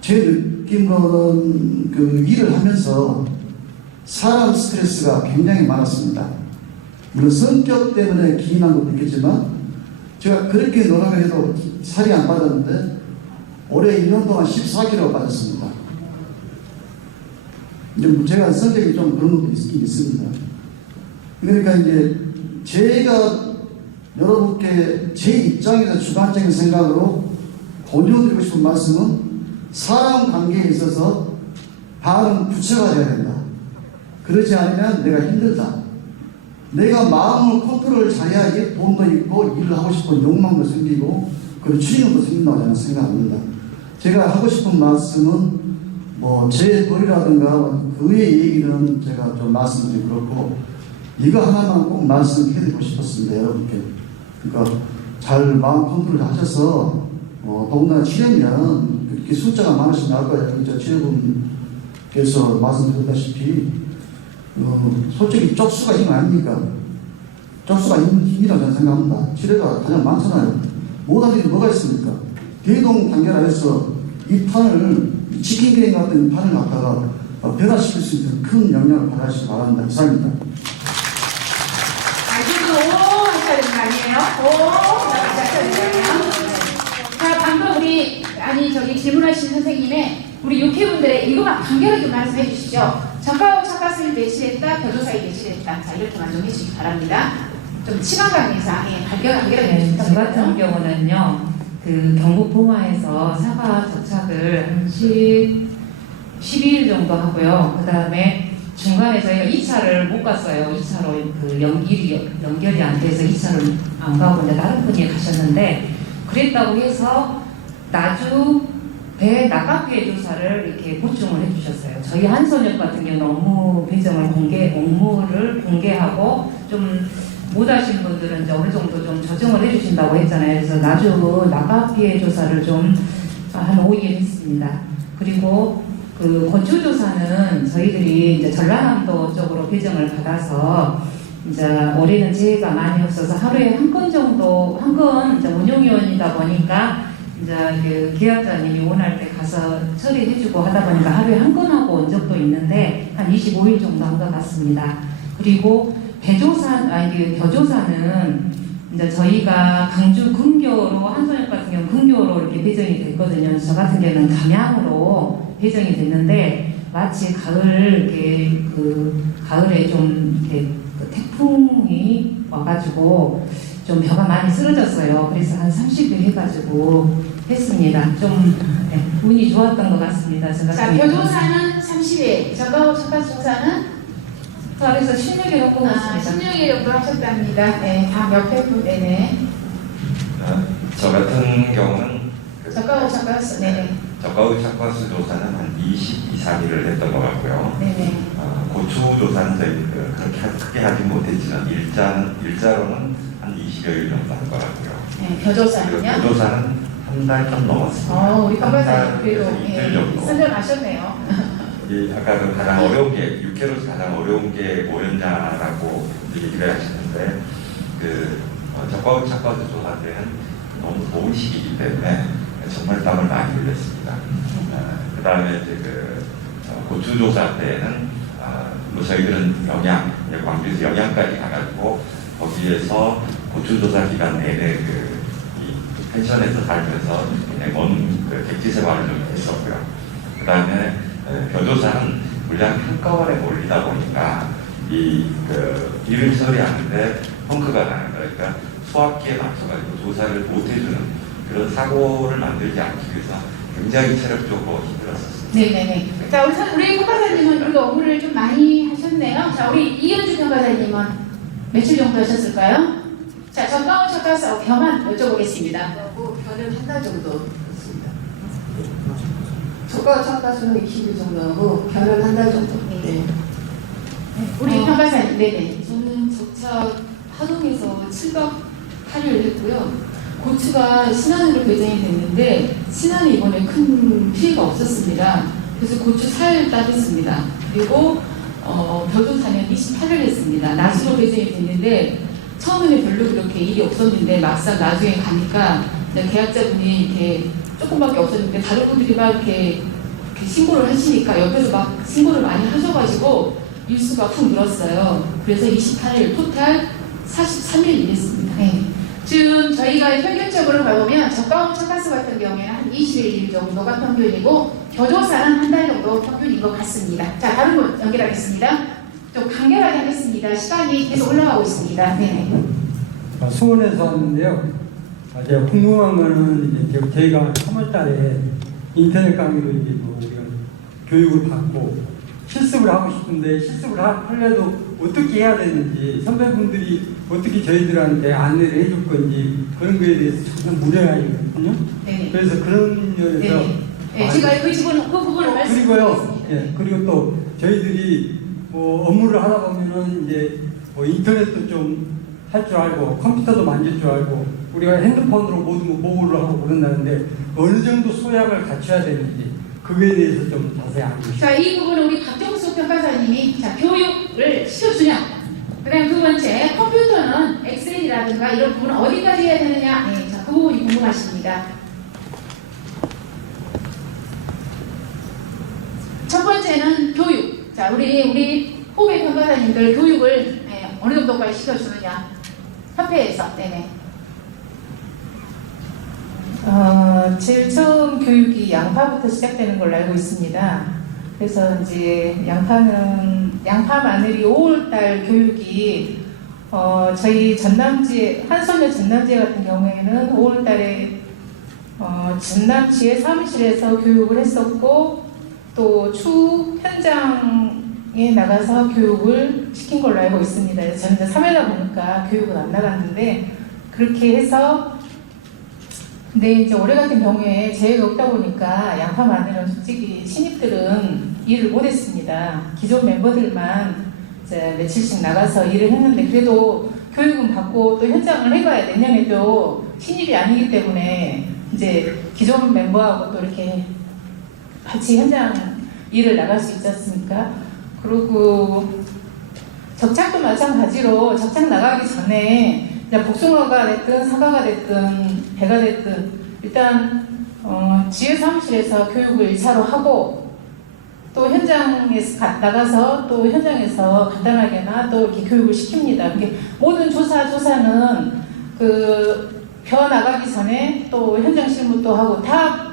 제 느낌으로는 그 일을 하면서 사람 스트레스가 굉장히 많았습니다. 물론 성격 때문에 기인한 것도 있겠지만, 제가 그렇게 노력을 해도 살이 안 빠졌는데 올해 1년 동안 14kg 빠졌습니다. 이제 제가 성격이 좀 그런 것도 있긴 있습니다. 그러니까 이제 제가 여러분께 제 입장에서 주관적인 생각으로 권유드리고 싶은 말씀은, 사람 관계에 있어서 반은 구체화해야 된다. 그러지 않으면 내가 힘들다. 내가 마음을 컨트롤 잘해야 이게 돈도 있고 일을 하고 싶은 욕망도 생기고 그리고 추진력도 생긴다고 저는 생각합니다. 제가 하고 싶은 말씀은 뭐 제 거리라든가 그 외의 얘기는 제가 좀 말씀드리기 그렇고, 이거 하나만 꼭 말씀해드리고 싶었습니다, 여러분께. 그러니까 잘 마음 컨트롤 하셔서 더군다나 치료면 그렇게 숫자가 많으시면 나을 거예요. 저 치료분께서 말씀드렸다시피 솔직히 쪽수가 힘 아닙니까? 쪽수가 힘이라고 저는 생각합니다. 치료가 가장 많잖아요. 못할 일이 뭐가 있습니까? 대동단결해서 이 판을 치킨기행 같은 이 판을 갖다가 변화시킬 수 있는 큰 영향을 발휘하시기 바랍니다. 이상입니다. 아직도 오 하셔야 되는 거 아니에요? 오 하셔야 되잖아요. 자, 방금 저기 질문하신 선생님의 우리 육회분들의 이거만 간결하게 말씀해 주시죠. 작가와 작가스님 내실했다, 변호사에 내실했다. 자, 이렇게만 좀 해주시기 바랍니다. 좀 시간관 이상 간결하게 저 같은 경우는요, 그 경북 봉화에서 사과 접착을 한 12일 정도 하고요. 그 다음에 중간에 저희가 2차를 못 갔어요. 2차로 그 연결이 안 돼서 2차를 안 가고 이제 다른 분이 가셨는데, 그랬다고 해서 나주 배 낙각회 조사를 이렇게 보충을 해주셨어요. 저희 한소녀 같은 경우는 업무 배정을 업무를 공개하고 좀 못하신 분들은 이제 어느 정도 좀 조정을 해주신다고 했잖아요. 그래서 나주 낙각회 조사를 좀 한 5일 했습니다. 그리고 그 건축조사는 저희들이 이제 전라남도 쪽으로 배정을 받아서 이제 올해는 재해가 많이 없어서 하루에 한 건 정도, 한 건 이제 운용위원이다 보니까 이제 그 계약자님이 원할 때 가서 처리해주고 하다 보니까 하루에 한 건 하고 온 적도 있는데 한 25일 정도 한 것 같습니다. 그리고 벼조사는 이제 저희가 강주 근교로, 한소년 같은 경우는 근교로 이렇게 배정이 됐거든요. 저 같은 경우는 담양으로 배정이 됐는데, 마치 가을에 좀 이렇게 태풍이 와가지고 좀 벼가 많이 쓰러졌어요. 그래서 한 30일 해가지고 했습니다. 좀 운이 좋았던 것 같습니다. 자, 벼조사는 30일, 작가조사는 그래서 16일 정도 했습니다. 16일 정도 하셨답니다. 네, 다음 옆에 분, 네네. 저 같은 경우는 작가하고 작가수, 네네. 저가의 착과수 조사는 한 22, 3일을 했던 것 같고요. 네네. 고추 조사는 저희 그렇게 크게 하지 못했지만 일자로는 20여일 정도 할 거라고요. 네, 교조사는요? 그리고 교조사는 한 달 좀 넘었습니다. 우리 평가사님 그래도 이틀 정도. 선전하셨네요. 아까 그 가장 어려운 게, 육회로서 가장 어려운 게 뭐였냐라고 얘기를 하시는데, 적과우 착과도 조사 때는 너무 더운 시기이기 때문에 정말 땀을 많이 흘렸습니다. 그 다음에 이제 고추 조사 때는 뭐 저희들은 광주에서 영양까지 가가지고 거기에서 고추 조사 기간 내내 이 펜션에서 살면서 먼 객지 생활을 좀 했었고요. 그 다음에 교조사는 물량 한꺼번에 몰리다 보니까 일을 처리하는데 펑크가 나는 거예요. 그러니까 소화기에 맞춰가지고 조사를 못 해주는 그런 사고를 만들지 않기 위해서 굉장히 체력적으로 힘들었었습니다. 네네네. 자, 우리 평가사님은 그래도 업무를 좀 많이 하셨네요. 자, 우리 이현주 평가사님은 며칠 정도 하셨을까요? 자, 적과우 착과사 변만 여쭤보겠습니다. 변은 한 달 정도 했습니다. 적과우 착과수는 20일 정도 하고 변은 한 달 정도. 네. 우리 평가사님, 네네. 저는 적착 하동에서 7박 8일 했고요. 고추가 신안으로 배정이 됐는데 신안에 이번에 큰 피해가 없었습니다. 그래서 고추 살 따졌습니다. 그리고 벼조사는 28일 했습니다. 낮으로 배정이 됐는데 처음에는 별로 그렇게 일이 없었는데 막상 나중에 가니까 계약자분이 이렇게 조금밖에 없었는데 다른 분들이 막 이렇게 신고를 하시니까 옆에서 막 신고를 많이 하셔가지고 일수가 푹 늘었어요. 그래서 28일 토탈 43일 일했습니다. 네. 지금 저희가 평균적으로 봐보면 적과우 착과수 같은 경우에는 한 21일 정도가 평균이고 교조사는 한 달 정도 평균인 것 같습니다. 자, 다른 분 연결하겠습니다. 좀 간결하게 하겠습니다. 시간이 계속 올라가고 있습니다. 네네. 수원에서 왔는데요. 제가 궁금한 거는 이제 저희가 3월달에 인터넷 강의로 이제 우리가 교육을 받고 실습을 하고 싶은데 실습을 하려도 어떻게 해야 되는지 선배분들이 어떻게 저희들한테 안내를 해줄 건지 그런 거에 대해서 참 무례하거든요. 그래서 그런 면에서 네, 제가 그 부분을 그리고요. 예, 그리고 또 저희들이 뭐 업무를 하다 보면은 이제 뭐 인터넷도 좀 할 줄 알고 컴퓨터도 만질 줄 알고 우리가 핸드폰으로 모든 거 보고를 하고 그런다는데 어느 정도 소양을 갖춰야 되는지 그거에 대해서 좀 자세히 알고 싶습니다. 자, 이 부분은 우리 박정수 평가사님이 자, 교육을 시켜주냐. 그 다음에 두 번째, 컴퓨터는 엑셀이라든가 이런 부분은 어디까지 해야 되느냐. 네, 자, 그 부분이 궁금하십니다. 첫 번째는 교육. 자, 우리 후배 평가사님들 교육을 어느 정도까지 시켜주느냐. 협회에서. 네네. 제일 처음 교육이 양파부터 시작되는 걸로 알고 있습니다. 그래서 이제 양파 마늘이 5월달 교육이 저희 전남지에 한솔면 전남지에 같은 경우에는 5월달에 전남지에 사무실에서 교육을 했었고 또 추 현장에 나가서 교육을 시킨 걸로 알고 있습니다. 그래서 저는 3회다 보니까 교육은 안 나갔는데 그렇게 해서 근데 이제 올해 같은 경우에 재해가 없다 보니까 양파 마늘은 솔직히 신입들은 일을 못했습니다. 기존 멤버들만 이제 며칠씩 나가서 일을 했는데 그래도 교육은 받고 또 현장을 해봐야 내년에도 신입이 아니기 때문에 이제 기존 멤버하고 또 이렇게 같이 현장 일을 나갈 수 있지 않습니까? 그리고 적착도 마찬가지로 적착 나가기 전에 복숭아가 됐든 사과가 됐든 배가 됐든 일단 지혜 사무실에서 교육을 1차로 하고 또 현장에서 나가서 또 현장에서 간단하게나 또 이렇게 교육을 시킵니다. 이렇게 모든 조사는 벼 나가기 전에 또 현장 실무도 하고 다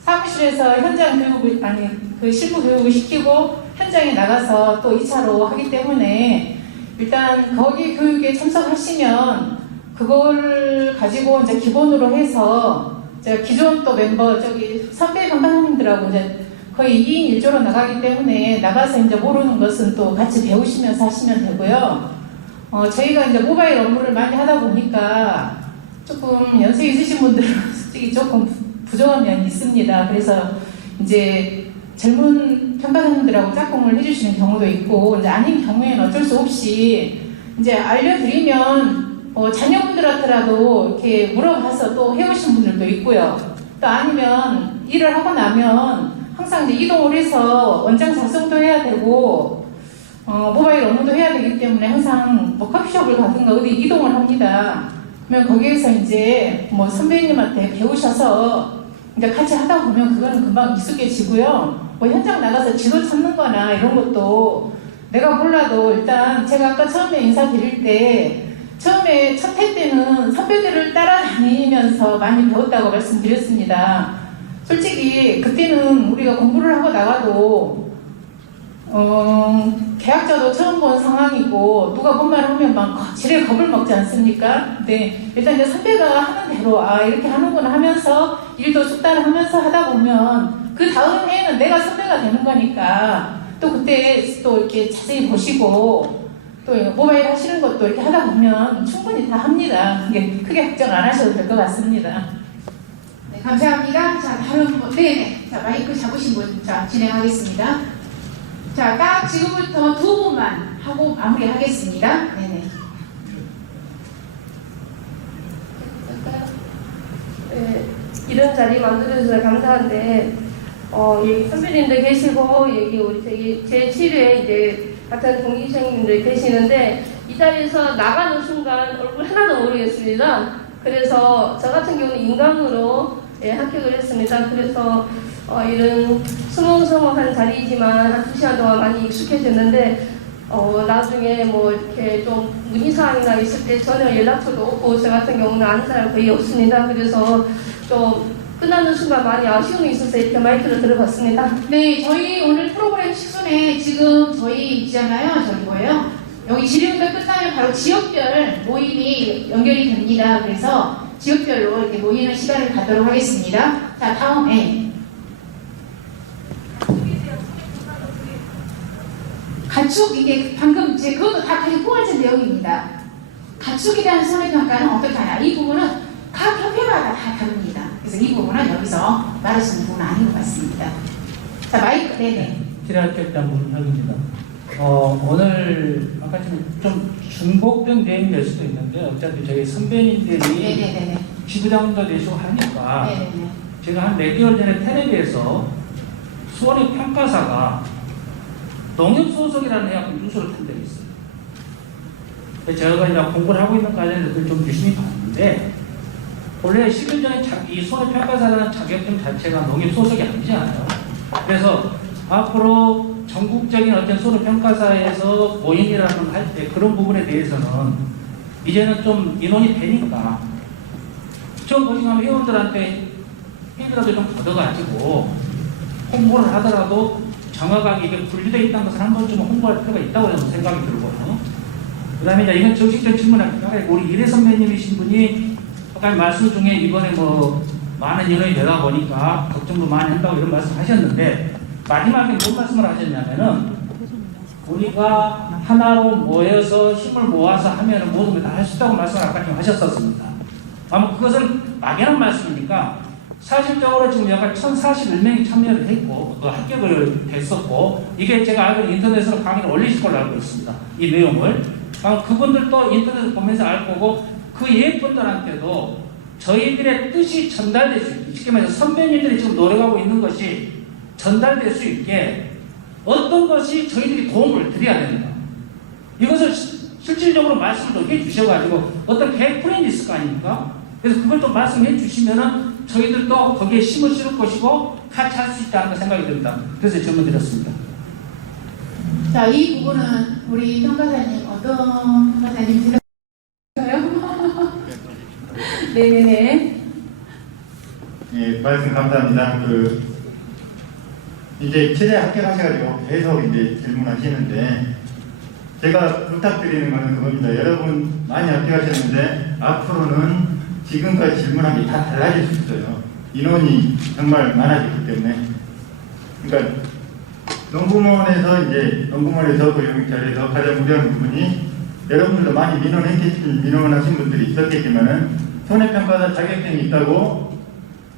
사무실에서 현장 교육을 실무 교육을 시키고 현장에 나가서 또 2차로 하기 때문에 일단 거기 교육에 참석하시면 그걸 가지고 이제 기본으로 해서 제가 기존 또 멤버 선배 강사님들하고 이제 거의 2인 1조로 나가기 때문에 나가서 이제 모르는 것은 또 같이 배우시면서 하시면 되고요. 저희가 이제 모바일 업무를 많이 하다 보니까 조금 연세 있으신 분들은 솔직히 조금 부족한 면이 있습니다. 그래서 이제 젊은 평가사님들하고 짝꿍을 해주시는 경우도 있고 이제 아닌 경우에는 어쩔 수 없이 이제 알려드리면 자녀분들한테라도 이렇게 물어봐서 또 해오신 분들도 있고요. 또 아니면 일을 하고 나면 항상 이제 이동을 해서 원장 작성도 해야 되고 모바일 업무도 해야 되기 때문에 항상 뭐 커피숍을 가든가 어디 이동을 합니다. 그러면 거기에서 이제 뭐 선배님한테 배우셔서 이제 같이 하다 보면 그거는 금방 익숙해지고요. 뭐 현장 나가서 지도 찾는 거나 이런 것도 내가 몰라도 일단 제가 아까 처음에 인사드릴 때 처음에 첫 해 때는 선배들을 따라다니면서 많이 배웠다고 말씀드렸습니다. 솔직히 그때는 우리가 공부를 하고 나가도 계약자도 처음 본 상황이고 누가 뭔 말을 하면 막 지레 겁을 먹지 않습니까? 근데 일단 이제 선배가 하는 대로 이렇게 하는구나 하면서 일도 숙달을 하면서 하다 보면 그 다음 해에는 내가 선배가 되는 거니까 또 그때 또 이렇게 자세히 보시고 또 모바일 하시는 것도 이렇게 하다 보면 충분히 다 합니다. 크게 걱정 안 하셔도 될 것 같습니다. 네, 감사합니다. 자, 다음 네네. 자, 마이크 잡으신 분, 자, 진행하겠습니다. 자, 딱 지금부터 두 분만 하고 마무리하겠습니다. 네네. 네, 이런 자리 만들어주셔서 감사한데, 여기 선배님들 계시고, 여기 우리 제7회 이제 같은 동기생님들 계시는데, 이 자리에서 나가는 순간 얼굴 하나도 모르겠습니다. 그래서 저 같은 경우는 인강으로 합격을 했습니다. 그래서 이런 스몽스몽한 자리이지만 한 2시간 동안 많이 익숙해졌는데 나중에 뭐 이렇게 좀 문의사항이나 있을 때 전혀 연락처도 없고 저 같은 경우는 아는 사람 거의 없습니다. 그래서 좀 끝나는 순간 많이 아쉬움이 있어서 이렇게 마이크를 들어봤습니다. 네, 저희 오늘 프로그램 식순에 지금 저희 있잖아요. 저희 뭐예요? 여기 질의응답 끝나면 바로 지역별 모임이 연결이 됩니다. 그래서 지역별로 이렇게 모이는 시간을 갖도록 하겠습니다. 자, 다음에 가축, 이게 방금 그것도 다 포괄적 내용입니다. 가축에 대한 손해평가는 어떻게 하냐. 이 부분은 각 협회마다 다 다릅니다. 그래서 이 부분은 여기서 말할 수 있는 부분은 아닌 것 같습니다. 자, 마이크, 네네. 실합격자 문혁입니다. 오늘 아까 좀 중복된 내용이 될 수도 있는데 어차피 저희 선배님들이 네네네. 지부장도 되시고 하니까 네네네. 제가 한 4개월 전에 텔레비에서 수원의 평가사가 농협소속이라는 해갖고 뉴스를 탄 적이 있어요. 제가 그냥 공부를 하고 있는 과정에서 좀 유심히 봤는데 원래 10일 전에 이 수원의 평가사라는 자격증 자체가 농협소속이 아니잖아요. 그래서 앞으로 전국적인 어떤 수원의 평가사에서 모임이라는 걸 할 때 그런 부분에 대해서는 이제는 좀 인원이 되니까 좀 보시면 회원들한테 회비라도 좀 걷어가지고 홍보를 하더라도 정확하게 이게 분리되어 있다는 것을 한 번쯤 홍보할 필요가 있다고 저는 생각이 들고요. 그 다음에 이제 이건 정식적 질문할게요. 우리 이래 선배님이신 분이 아까 말씀 중에 이번에 뭐 많은 인원이 되다 보니까 걱정도 많이 한다고 이런 말씀 하셨는데 마지막에 뭔 말씀을 하셨냐면은 우리가 하나로 모여서 힘을 모아서 하면은 모든 걸 다 할 수 있다고 말씀을 아까 좀 하셨었습니다. 아마 그것은 막연한 말씀이니까 사실적으로 지금 약간 1041명이 참여를 했고 또 합격을 했었고 이게 제가 알기로 인터넷으로 강의를 올리실 걸로 알고 있습니다. 이 내용을. 그분들도 인터넷을 보면서 알 거고 그 예분들한테도 저희들의 뜻이 전달될 수 있게 쉽게 말해서 선배님들이 지금 노력하고 있는 것이 전달될 수 있게 어떤 것이 저희들이 도움을 드려야 된다. 이것을 실질적으로 말씀을 좀 해주셔가지고 어떤 계획 플랜이 있을 거 아닙니까? 그래서 그걸 또 말씀해 주시면은 저희들도 거기에 힘을 실을 것이고 같이 할 수 있다는 생각이 듭니다. 그래서 질문 드렸습니다. 자, 이 부분은 우리 평가사님 어떤 평가사님 들었어요? 네네네. 예, 말씀 감사합니다. 이제 7회 합격하셔가지고 계속 이제 질문하시는데 제가 부탁드리는 것은 그겁니다. 여러분 많이 합격하셨는데 앞으로는 지금까지 질문한 게 다 달라질 수 있어요. 인원이 정말 많아지기 때문에. 그러니까 농구원에서 교육자리에서 가장 우려하는 부분이 여러분들도 많이 민원하신 분들이 있었겠지만은 손해평가사 자격증이 있다고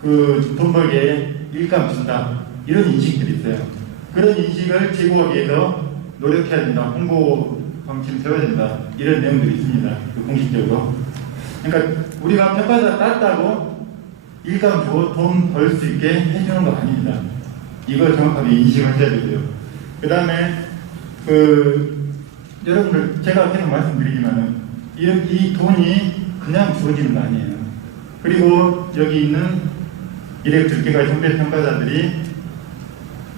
돈 벌게 일감 준다. 이런 인식들이 있어요. 그런 인식을 제고하기 위해서 노력해야 된다. 홍보 방침 세워야 된다. 이런 내용들이 있습니다. 공식적으로. 그러니까 우리가 평가자 땄다고 일감 돈 벌 수 있게 해주는 거 아닙니다. 이거 정확하게 인식하셔야 되고요. 그 다음에 여러분들 제가 계속 말씀드리지만은 이 돈이 그냥 주어지는 거 아니에요. 그리고 여기 있는 이력들기가 선배 평가자들이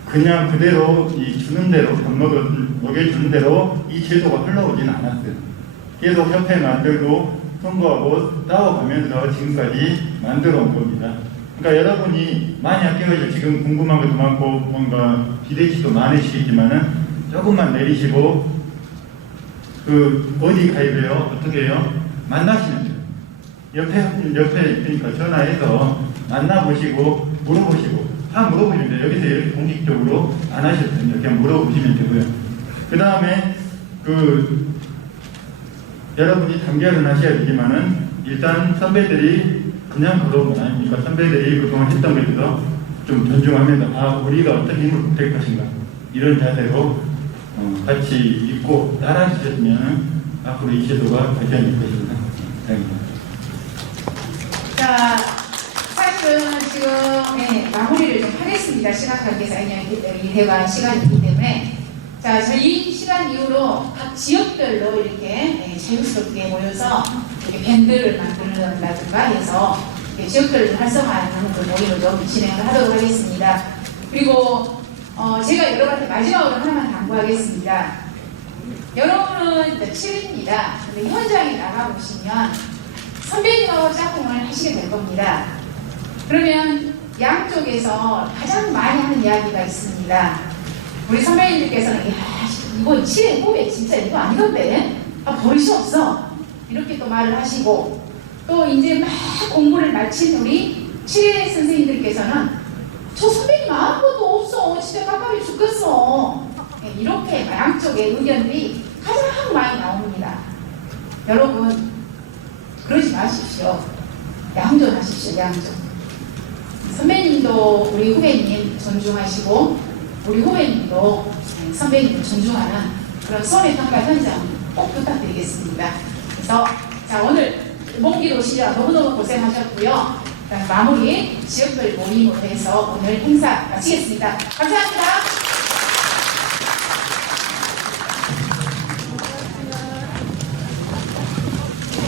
그냥 그대로 주는 대로 밥 먹여주는 대로 이 제도가 흘러오지는 않았어요. 계속 협회 만들고 선거하고 싸워가면서 지금까지 만들어 온 겁니다. 그러니까 여러분이 많이 합격하셔서 지금 궁금한 것도 많고 뭔가 기대치도 많으시겠지만은 조금만 내리시고 어디 가입해요? 어떻게 해요? 만나시면 돼요. 옆에 있으니까 전화해서 만나보시고 물어보시고 다 물어보시면 돼요. 여기서 이렇게 공식적으로 안 하셔도 됩니다. 그냥 물어보시면 되고요. 그 다음에 여러분이 단결은 하셔야 되지만은 일단 선배들이 그냥 걸어온 건 아닙니까? 선배들이 그동안 했던 것에 대해서 좀 존중하면서 우리가 어떤 힘을 보탤 것인가 이런 자세로 같이 있고 따라주셨으면 앞으로 이 제도가 발전될 것입니다. 감사합니다. 자, 사실은 지금 마무리를 좀 하겠습니다. 시간 관계상 이 대화 시간이 있기 때문에 자, 저희 시간 이후로 각 지역별로 이렇게 자유스럽게 모여서 이렇게 밴드를 만든다든가 해서 지역별로 활성화하는 그 모임을 좀 진행을 하도록 하겠습니다. 그리고 제가 여러분한테 마지막으로 하나만 당부하겠습니다. 여러분은 7입니다. 근데 현장에 나가보시면 선배님하고 짝꿍을 하시게 될 겁니다. 그러면 양쪽에서 가장 많이 하는 이야기가 있습니다. 우리 선배님들께서는 이거 7회 후배 진짜 이거 아니던데 버릇이 없어 이렇게 또 말을 하시고 또 이제 막 공부를 마친 우리 7회 선생님들께서는 저 선배님 아무것도 없어 집에 깝깝이 죽겠어 이렇게 양쪽의 의견들이 가장 많이 나옵니다. 여러분 그러지 마십시오. 양존하십시오. 양존. 선배님도 우리 후배님 존중하시고 우리 후배님도 선배님을 존중하는 그런 손해평가 현장 꼭 부탁드리겠습니다. 그래서 자 오늘 목기로 오시려 너무너무 고생하셨고요. 마무리 지역별 모임으로 해서 오늘 행사 마치겠습니다. 감사합니다.